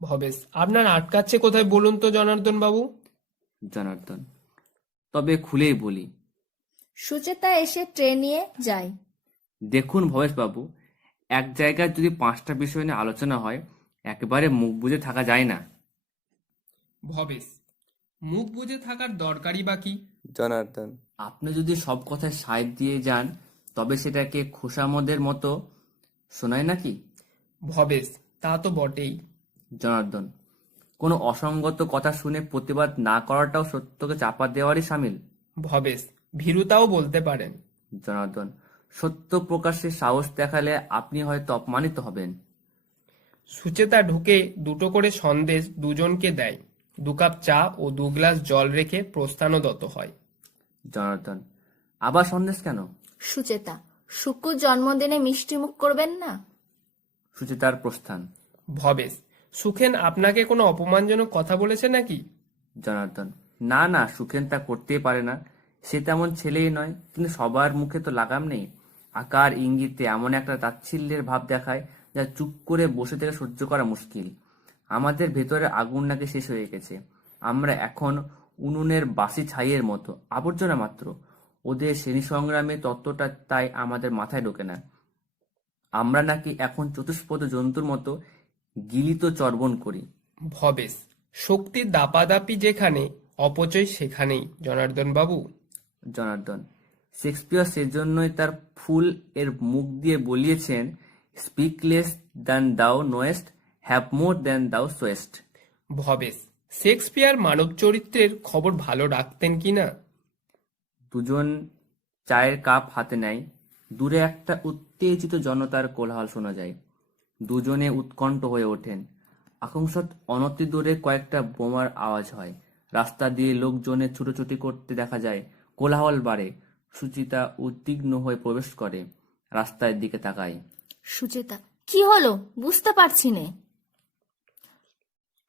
ভবেশ, আপনার আটকাচ্ছে কোথায় বলুন তো জনার্দন বাবু? জনার্দন: তবে খুলেই বলি। সুচেতা এসে ট্রে নিয়ে যায়। দেখুন ভবেশবাবু, এক জায়গায় যদি 5টা বিষয় নিয়ে আলোচনা হয়, একেবারে মুখ বুজে থাকা যায় না। ভবেশ, মুখ বুজে থাকার দরকারই বা কি? জনার্দন: আপনি যদি সব কথায় সায় দিয়ে যান, তবে সেটাকে খোসামদের মতো শোনায় নাকি? ভবেশ, তা তো বটেই। জনার্দন: কোনো অসঙ্গত কথা শুনে প্রতিবাদ না করাটাও সত্যকে চাপা দেওয়ারই সামিল। ভবেশ, ভীরুতাও বলতে পারেন। জনার্দন: সত্য প্রকাশে সাহস দেখালে আপনি হয়তো অপমানিত হবেন। সুচেতা ঢুকে দুটো করে সন্দেশ দুজনকে দেয়। 2 কাপ চা ও 2 গ্লাস জল রেখে প্রস্থানদত হয়। জনার্দন: আবার সন্দেশ কেন? সুচেতা: শুকুর জন্মদিনে মিষ্টি মুখ করবেন না? সুচিতার প্রস্থান। ভবেশ, সুখেন আপনাকে কোনো অপমানজনক কথা বলেছে নাকি? জনার্দন: না না, সুখেন তা করতেই পারে না। সে তেমন ছেলেই নয়, কিন্তু সবার মুখে তো লাগাম নেই। আকার ইঙ্গিতে এমন একটা তাচ্ছিল্যের ভাব দেখায়, যা চুপ করে বসে থেকে সহ্য করা মুশকিল। আমাদের ভেতরে আগুন নাকি শেষ হয়ে গেছে। আমরা এখন উনুনের বাসি ছাইয়ের মতো, আবর্জনা মাত্র। ওদের শ্রেণী সংগ্রামে তত্ত্বটা তাই আমাদের মাথায় ঢোকে না। আমরা নাকি এখন চতুষ্পদ জন্তুর মতো গিলিত চর্বণ করি। ভবেশ, শক্তির দাপাদাপি যেখানে, অপচয় সেখানেই জনার্দন বাবু। জনার্দন: শেক্সপিয়র সেজন্যই তার ফুল এর মুখ দিয়ে বলিয়েছেন, স্পিক লেস দ্যান দাও নোয়েস্ট, হ্যাভ মোর দ্যান দাও সোয়েস্ট। ভবেশ, শেক্সপিয়ার মানব চরিত্রের খবর ভালো রাখতেন কিনা? দুজন চায়ের কাপ হাতে নেয়। দূরে একটা উত্তেজিত জনতার কোলাহল শোনা যায়। দুজনে উৎকণ্ঠ হয়ে ওঠেন। আকস্মাৎ অনতি দূরে কয়েকটা বোমার আওয়াজ হয়। রাস্তা দিয়ে লোকজনের ছুটোছুটি করতে দেখা যায়। কোলাহল বাড়ে। সুচিতা উদ্বিগ্ন হয়ে প্রবেশ করে, রাস্তার দিকে তাকায়। সুচেতা: কি হলো বুঝতে পারছি নে।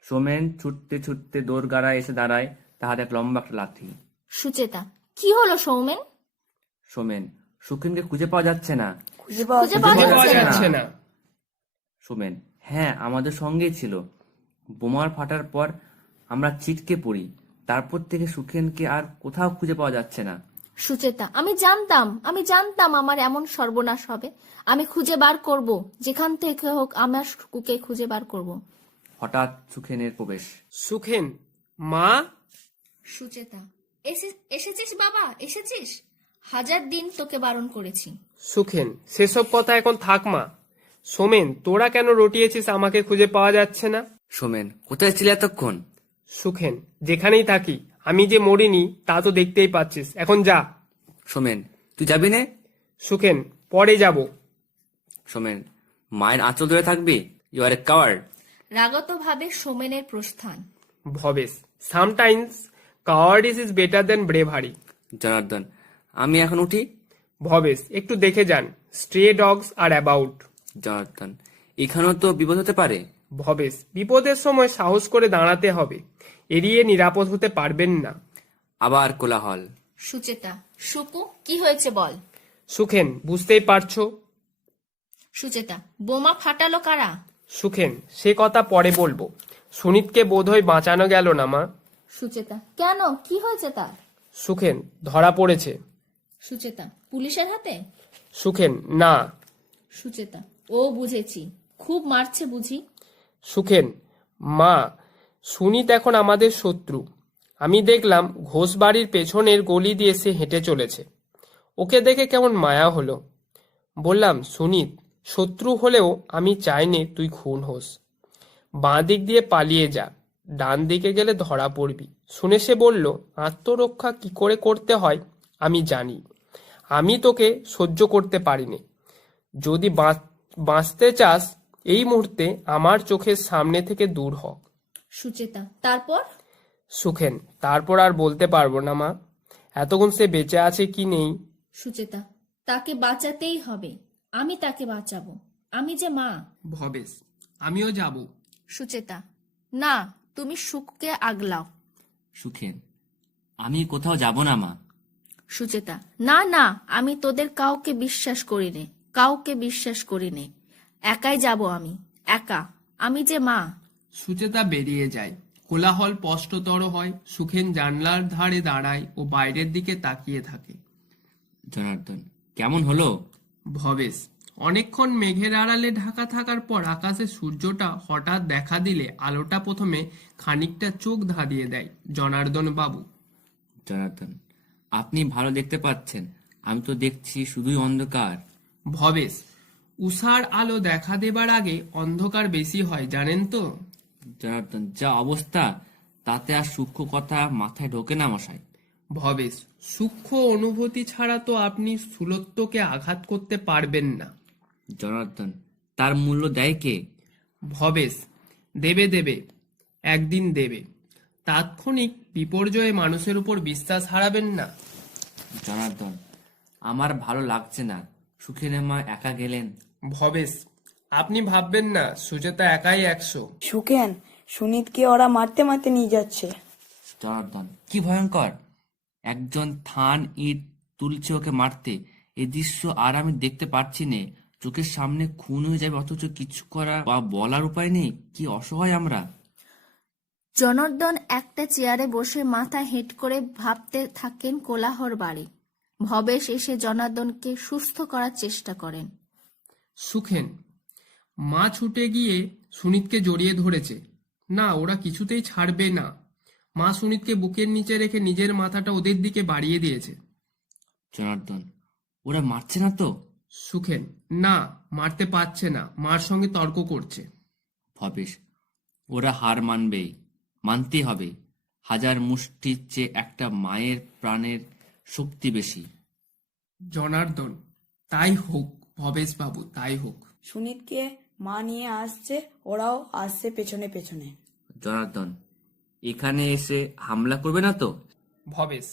সোমেন ছুটতে ছুটতে দোরগাড়ায় এসে দাঁড়ায়, তার হাতে এক লম্বা একটা লাঠি। সুচেতা: কি হলো সৌমেন? সোমেন: সুখিনকে খুঁজে পাওয়া যাচ্ছে না। খুঁজে পাওয়া পাওয়া যাচ্ছে না। যাচ্ছে না। সোমেন: হ্যাঁ, আমাদের সঙ্গেই ছিল। বোমার ফাটার পর আমরা ছিটকে পড়ি। তারপর থেকে সুখেনকে আর কোথাও খুঁজে পাওয়া যাচ্ছে না। সুচেতা: আমি জানতাম আমার এমন সর্বনাশ হবে। আমি খুঁজে বার করব, যেখান থেকে হোক আমার শুকুকে খুঁজে বার করব। হঠাৎ সুখেনের প্রবেশ। সুখেন, মা? সুচেতা: এসেছিস বাবা, এসেছিস? 1000 দিন তোকে বারণ করেছি। সুখেন, সেসব কথা এখন থাক মা। সোমেন, তোরা কেন রটিয়েছিস আমাকে খুঁজে পাওয়া যাচ্ছে না? সোমেন: কোথায় ছিলে এতক্ষণ? সুখেন, যেখানেই থাকি, আমি যে মরিনি তা তো দেখতেই পাচ্ছিস। এখন যা। সোমেন: তুই যাবি নে? সুখেন, পরে যাব। সোমেন: মায়ের আঁচল ধরে থাকবি? You R A coward. রাগতভাবে সোমেনের প্রস্থান। Bhabesh, sometimes cowardice is better than bravery. Janardan: আমি এখন উঠি? ভবেশ, একটু দেখে যান, stray dogs are about. Janardan: এখানেও তো বিপদ হতে পারে। ভবেশ, বিপদের সময় সাহস করে দাঁড়াতে হবে, এড়িয়ে নিরাপদ হতে পারবেন না। আবার কোলাহল। সুচেতা: শুকু, কি হয়েছে বল। সুখেন, বুঝতেই পারছো। সুচেতা, বোমা ফাটালো কারা? সুখেন, সে কথা পরে বলবো। সুনীতকে বোধহয় বাঁচানো গেল না মা। সুচেতা, কেন, কি হয়েছে তার? সুখেন, ধরা পড়েছে। সুচেতা, পুলিশের হাতে? সুখেন, না। সুচেতা, ও বুঝেছি, খুব মারছে বুঝি? সুখেন, মা, সুনীত এখন আমাদের শত্রু। আমি দেখলাম ঘোষ বাড়ির পেছনের গলি দিয়ে সে হেঁটে চলেছে। ওকে দেখে কেমন মায়া হলো। বললাম, সুনীত, শত্রু হলেও আমি চাইনি তুই খুন হোস। বাঁ দিক দিয়ে পালিয়ে যা, ডান দিকে গেলে ধরা পড়বি। শুনে সে বলল, আত্মরক্ষা কি করে করতে হয় আমি জানি। আমি তোকে সহ্য করতে পারিনি। যদি বাঁচতে চাস এই মুহূর্তে আমার চোখের সামনে থেকে দূর হ। সুচেতা, তারপর? সুখেন, তারপর আর বলতে পারবো না মা। এতক্ষণ সে বেঁচে আছে কি নেই। সুচেতা, তাকে বাঁচাতেই হবে, আমি তাকে বাঁচাবো, আমি যে মা। ভবেশ, আমিও যাব। সুচেতা, না, তুমি সুখকে আগলাও। সুখেন, আমি কোথাও যাব না মা। সুচেতা, না না, আমি তোদের কাউকে বিশ্বাস করি নে, কাউকে বিশ্বাস করি নে। একাই যাব আমি, একা, আমি যে মা। সুচেতা বেরিয়ে যায়। কোলাহল স্পষ্টতর হয়। সুখেন জানলার ধারে দাঁড়ায় ও বাইরের দিকে তাকিয়ে থাকে। জনার্দন, কেমন হলো? ভবেশ, অনেকক্ষণ মেঘের আড়ালে ঢাকা থাকার পর আকাশে সূর্যটা হঠাৎ দেখা দিলে আলোটা প্রথমে খানিকটা চোখ ধাঁধিয়ে দেয় জনার্দন বাবু। জনার্দন, আপনি ভালো দেখতে পাচ্ছেন, আমি তো দেখছি শুধুই অন্ধকার। ভবেশ, উষার আলো দেখা দেবার আগে অন্ধকার বেশি হয় জানেন তো। জনার্দন, যা অবস্থা তাতে আর সূক্ষ্ম কথা মাথায় ঢোকে না মশাই। ভবেশ, সূক্ষ্ম অনুভূতি ছাড়া তো আপনি স্থূলত্বকে আঘাত করতে পারবেন না। জনার্দন, তার মূল্য দেয় কে? ভবেশ, দেবে দেবে, একদিন দেবে। তাৎক্ষণিক বিপর্যয়ে মানুষের উপর বিশ্বাস হারাবেন না। জনার্দন, আমার ভালো লাগছে না, সুখের মা একা গেলেন। ভবেশ, আপনি ভাববেন না সুচেতা একাই 100। সুখেন, সুনীতকে ওরা মারতে মারতে নিয়ে যাচ্ছে। জনার্দন, কি ভয়ঙ্কর! একজন থান ইট তুলছে ওকে মারতে। এই দৃশ্য আর আমি দেখতে পাচ্ছি নে। চোখের সামনে খুন হয়ে যাবে, অথচ কিছু করা বা বলার উপায় নেই। কি অসহায় আমরা! জনার্দন একটা চেয়ারে বসে মাথা হেঁট করে ভাবতে থাকেন কোলাহর বাড়ি। ভবেশ এসে জনার্দনকে সুস্থ করার চেষ্টা করেন। সুখেন, মা ছুটে গিয়ে সুনীতকে জড়িয়ে ধরেছে। না, ওরা কিছুতেই ছাড়বে না। মা সুনীতকে বুকের নিচে রেখে নিজের মাথাটা ওদের দিকে বাড়িয়ে দিয়েছে। জনার্দন, ওরা মারছে না তো? সুখেন, না, মারতে পারছে না, মার সঙ্গে তর্ক করছে। ভবেশ, ওরা হার মানবেই, মানতেই হবে। হাজার মুষ্টির চেয়ে একটা মায়ের প্রাণের শক্তি বেশি। জনার্দন, তাই হোক ভবেশ বাবু, তাই হোক। সুনীতকে মা নিয়ে আসছে, ওরাও আসছে পেছনে পেছনে। জনার্দন, এখানে এসে হামলা করবে না তো? ভবেশ,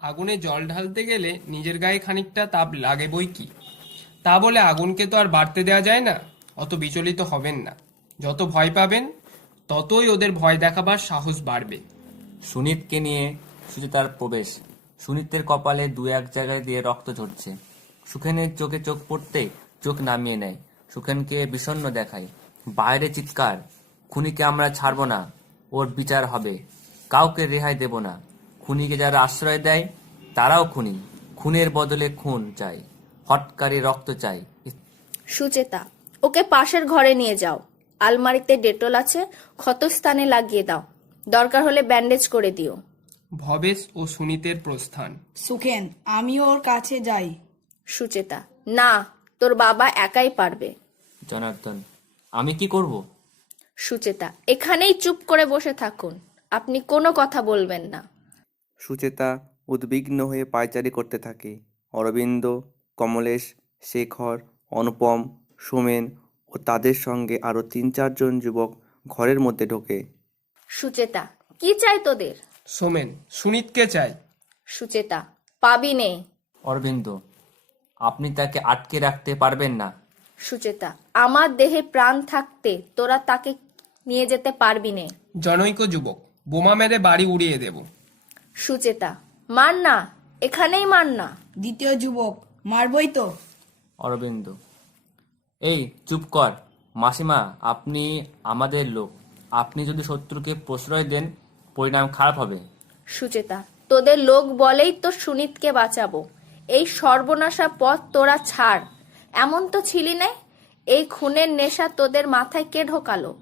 আগুনে জল ঢালতে গেলে নিজের গায়ে খানিকটা তাপ লাগে বই কি। তা বলে আগুনকে তো আর বাড়তে দেওয়া যায় না। অত বিচলিত হবেন না। যত ভয় পাবেন ততই ওদের ভয় দেখাবার সাহস বাড়বে। সুনীতকে নিয়ে সুচেতার প্রবেশ। সুনীতের কপালে দু এক জায়গায় দিয়ে রক্ত ঝরছে। সুখেনের চোখে চোখ পড়তে চোখ নামিয়ে নেয়। সুখেনকে বিষণ্ণ দেখায়। বাইরে চিৎকার, খুনিকে আমরা ছাড়বো না, ওর বিচার হবে, কাউকে রেহাই দেব না। খুনিকে যারা আশ্রয় দেয় তারাও খুনি, খুনের বদলে খুন চাই, হটকারী রক্ত চাই। সুচেতা, ওকে পাশের ঘরে নিয়ে যাও, আলমারিতে ডেটল আছে, ক্ষতস্থানে লাগিয়ে দাও, দরকার হলে ব্যান্ডেজ করে দিও। ভবেশ ও সুনীতের প্রস্থান। সুখেন, আমিও ওর কাছে যাই। সুচেতা, না, তোর বাবা একাই পারবে। জনার্দন, আমি কি করব? সুচেতা, এখানেই চুপ করে বসে থাকুন, আপনি কোনো কথা বলবেন না। সুচেতা উদ্বিগ্ন হয়ে পায়চারি করতে থাকে। অরবিন্দ, কমলেশ, শেখর, অনুপম, সোমেন ও তাদের সঙ্গে আরও 3-4 জন যুবক ঘরের মধ্যে ঢোকে। সুচেতা, কি চাই তোদের? সোমেন, সুনীতকে চাই। সুচেতা, পাবি নে। অরবিন্দ, আপনি তাকে আটকে রাখতে পারবেন না। সুচেতা, আমার দেহে প্রাণ থাকতে তোরা তাকে নিয়ে যেতে পারবি নে। জনৈক যুবক, বোমা মেরে বাড়ি উড়িয়ে দেব। সুচেতা, মার না, এখানেই মার না। দ্বিতীয় যুবক, মারবই তো। অরবিন্দ: এই চুপ কর মাসিমা, আপনি আমাদের লোক, আপনি যদি শত্রুকে প্রশ্রয় দেন পরিণাম খারাপ হবে। সুচেতা: তোদের লোক বলেই তো সুনীতকে বাঁচাবো। এই সর্বনাশা পথ তোরা ছাড়। এমন তো ছিলি না। এই খুনের নেশা তোদের মাথায় কে ঢোকালো?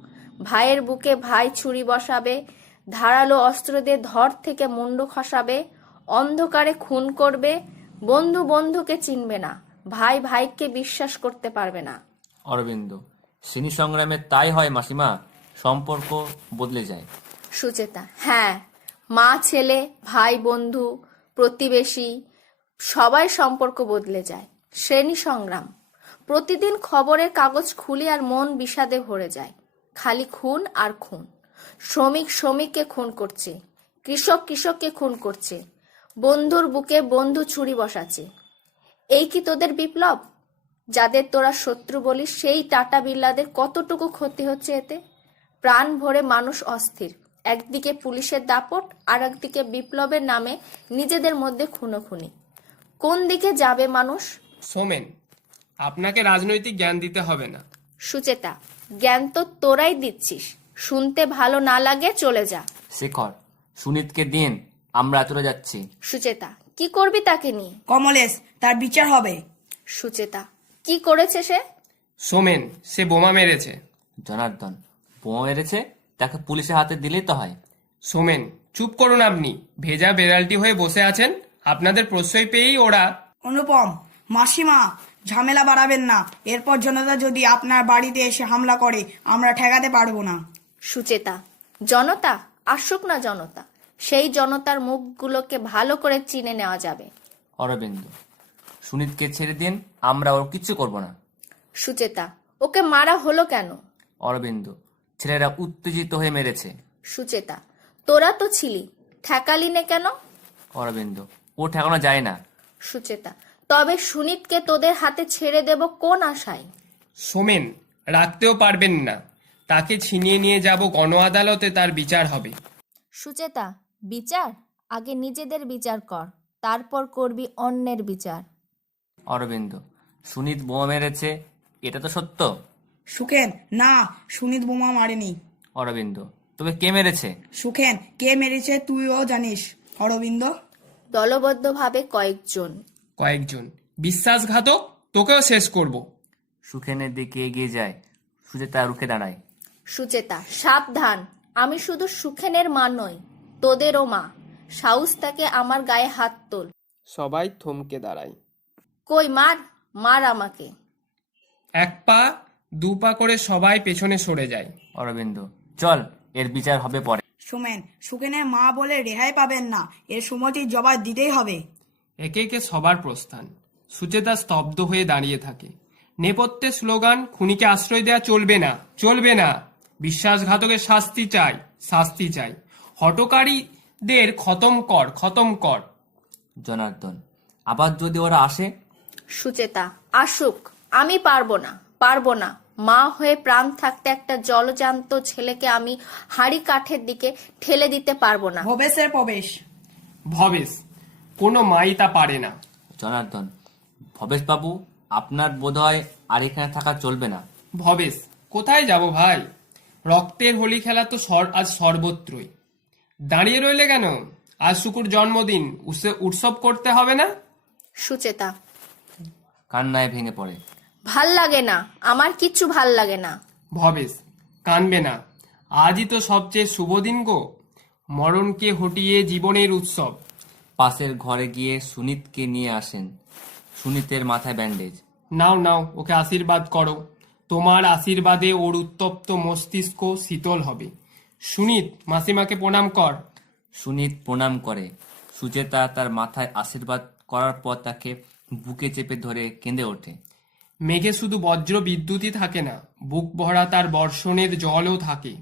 ভাইয়ের বুকে ভাই ছুরি বসাবে, ধারালো অস্ত্র দিয়ে ধর থেকে মুন্ডু খসাবে, অন্ধকারে খুন করবে, বন্ধু বন্ধুকে চিনবে না, ভাই ভাইকে বিশ্বাস করতে পারবে না। অরবিন্দ: সিনি সংগ্রামে তাই হয় মাসিমা, সম্পর্ক বদলে যায়। সুচেতা: হ্যাঁ, মা ছেলে, ভাই বন্ধু, প্রতিবেশী, সবাই সম্পর্ক বদলে যায়। শ্রেণী সংগ্রাম, প্রতিদিন খবরের কাগজ খুলি আর মন বিষাদে ভরে যায়। খালি খুন আর খুন। শ্রমিক শ্রমিককে খুন করছে, কৃষক কৃষককে খুন করছে, বন্ধুর বুকে বন্ধু ছুরি বসাচ্ছে। এই কি তোদের বিপ্লব? যাদের তোরা শত্রু বলিস সেই টাটা বিড়লাদের কতটুকু ক্ষতি হচ্ছে এতে? প্রাণ ভরে মানুষ অস্থির। একদিকে পুলিশের দাপট, আর একদিকে বিপ্লবের নামে নিজেদের মধ্যে খুনোখুনি। কোন দিকে যাবে মানুষ? সোমেন, আপনাকে রাজনৈতিক জ্ঞান দিতে হবে না। সুচেতা: জ্ঞান তো তোরাই দিচ্ছিস। শুনতে ভালো না লাগে চলে যা। শেখর: সুনীতকে দিন, আমরা চলে যাচ্ছি। সুচেতা: কি করবি তাকে নিয়ে? কমলেশ, তার বিচার হবে। সুচেতা: কি করেছে সে? সোমেন, সে বোমা মেরেছে। জনার্দন: বোমা মেরেছে? তাকে পুলিশের হাতে দিলেই তো হয়। সোমেন, চুপ করুন আপনি। ভেজা বেড়ালটি হয়ে বসে আছেন। আপনাদের প্রশ্রয় পেয়েই ওরা। অনুপম, মাসিমা, ঝামেলা বাড়াবেন না। এরপর জনতা যদি আপনার বাড়িতে এসে হামলা করে আমরা ঠেকাতে পারবো না। সুচেতা: জনতা আসুক না জনতা, সেই জনতার মুখগুলোকে ভালো করে চিনে নেওয়া যাবে। অরবিন্দ: সুনীতকে ছেড়ে দিন, আমরা ওর কিচ্ছু করব না। সুচেতা: ওকে মারা হলো কেন? অরবিন্দ: ছেলেরা উত্তেজিত হয়ে মেরেছে। সুচেতা: তোরা তো ছিলি, ঠেকালি নে কেন? অরবিন্দ: ও ঠেকানো যায় না। সুচেতা: তবে সুনীতকে তোদের হাতে ছেড়ে দেব কোন আশায়? সোমেন, রাখতেও পারবেন না। তাকে ছিনিয়ে নিয়ে যাব গণ আদালতে, তার বিচার হবে। সুচেতা: বিচার? আগে নিজেদের বিচার কর, তারপর করবি অন্যের বিচার। অরবিন্দ: সুনীত বোমা মেরেছে, এটা তো সত্য। সুখেন: না, সুনীত বোমা মারেনি। অরবিন্দ: তবে কে মেরেছে? সুখেন: কে মেরেছে তুইও জানিস। অরবিন্দ: দলবদ্ধভাবে কয়েকজন। কয়েকজন বিশ্বাসঘাতক, তোকেও শেষ করব। সুখেনের দিকে এগিয়ে যায়, সুচেতা রুখে দাঁড়ায়। সুচেতা: সাবধান, আমি শুধু সুখেনের মা নই, তোদেরও মা। সাউস তাকে আমার গায়ে হাত তোল। সবাই থমকে দাঁড়ায়। কই মার, মার আমাকে। এক পা দু পা করে সবাই পেছনে সরে যায়। অরবিন্দ: চল, এর বিচার হবে পরে। সোমেন: সুখেনের মা বলে রেহাই পাবেন না, এর সময়টির জবাব দিতেই হবে। একে একে সবার প্রস্থান। সুচেতা স্তব্ধ হয়ে দাঁড়িয়ে থাকে। নেপথ্যে স্লোগান, খুনিকে আশ্রয় দেয়া চলবে না, চলবে না। বিশ্বাসঘাতকের শাস্তি চাই, শাস্তি চাই। হটকারীদের খতম কর, খতম কর। জনার্দন: আবার যদি ওরা আসে? সুচেতা: আসুক, আমি পারবো না, পারবো না। মা হয়ে প্রাণ থাকতে একটা জলজান্ত ছেলেকে আমি হাড়ি কাঠের দিকে ঠেলে দিতে পারবো না। ভবেশের প্রবেশ। ভবেশ: কোনো মাই তা পারে না। জনার্দন: ভবেশবাবু, আপনার বোধহয় আর এখানে থাকা চলবে না। ভবেশ: কোথায় যাব ভাই? রক্তের হোলি খেলা তো আজ সর্বত্রই। দাঁড়িয়ে রইলে কেন? আজ শুকুর জন্মদিন, উৎসব করতে হবে না? সুচেতা: কান্নায় ভেঙে পড়ে। ভাল লাগে না, আমার কিচ্ছু ভাল লাগে না। ভবেশ: কানবে না, আজই তো সবচেয়ে শুভ দিন গো। মরণকে হটিয়ে জীবনের উৎসব। পাশের ঘরে গিয়ে সুনীতকে নিয়ে আসেন। সুনীতের মাথায় ব্যান্ডেজ। নাও নাও, ওকে আশীর্বাদ করো। তোমার আশীর্বাদে ওর উত্তপ্ত মস্তিষ্ক শীতল হবে। সুনীত, মাসিমাকে প্রণাম কর। সুনীত প্রণাম করে। সুচেতা তার মাথায় আশীর্বাদ করার পর তাকে বুকে চেপে ধরে কেঁদে ওঠে। মেঘে শুধু বজ্র বিদ্যুৎই থাকে না, বুক ভরা তার বর্ষণের জলও থাকে।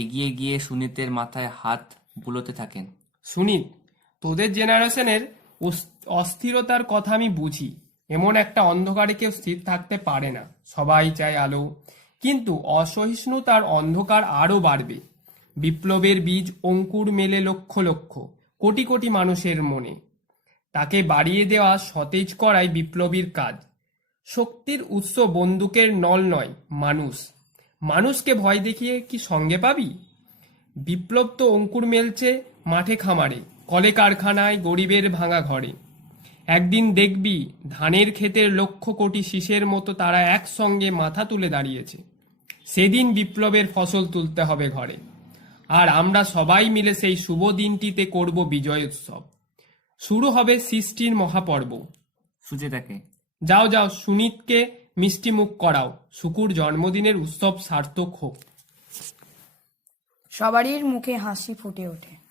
এগিয়ে গিয়ে সুনীতের মাথায় হাত বুলোতে থাকেন। সুনীত, তোদের জেনারেশনের অস্থিরতার কথা আমি বুঝি। এমন একটা অন্ধকারে কেউ স্থির থাকতে পারে না, সবাই চায় আলো। কিন্তু অসহিষ্ণুতার অন্ধকার আরো বাড়বে। বিপ্লবের বীজ অঙ্কুর মেলে লক্ষ লক্ষ, কোটি কোটি মানুষের মনে। তাকে বাড়িয়ে দেওয়া সতেজ করাই বিপ্লবীর কাজ। শক্তির উৎস বন্দুকের নল নয়, মানুষ। মানুষকে ভয় দেখিয়ে কি সঙ্গে পাবি? বিপ্লব তো অঙ্কুর মেলছে মাঠে খামারে, কলে কারখানায়, গরিবের ভাঙা ঘরে। একদিন দেখবি ধানের ক্ষেতের লক্ষ কোটি শীষের মতো তারা একসঙ্গে মাথা তুলে দাঁড়িয়েছে। সেদিন বিপ্লবের ফসল তুলতে হবে ঘরে। আর আমরা সবাই মিলে সেই শুভ দিনটিতে করব বিজয় উৎসব। শুরু হবে সৃষ্টির মহাপর্ব। সুচেতাকে, যাও যাও, সুনীতকে মিষ্টি মুখ করাও, শুকুর জন্মদিনের উৎসব সার্থক হোক। সবারই মুখে হাসি ফুটে ওঠে।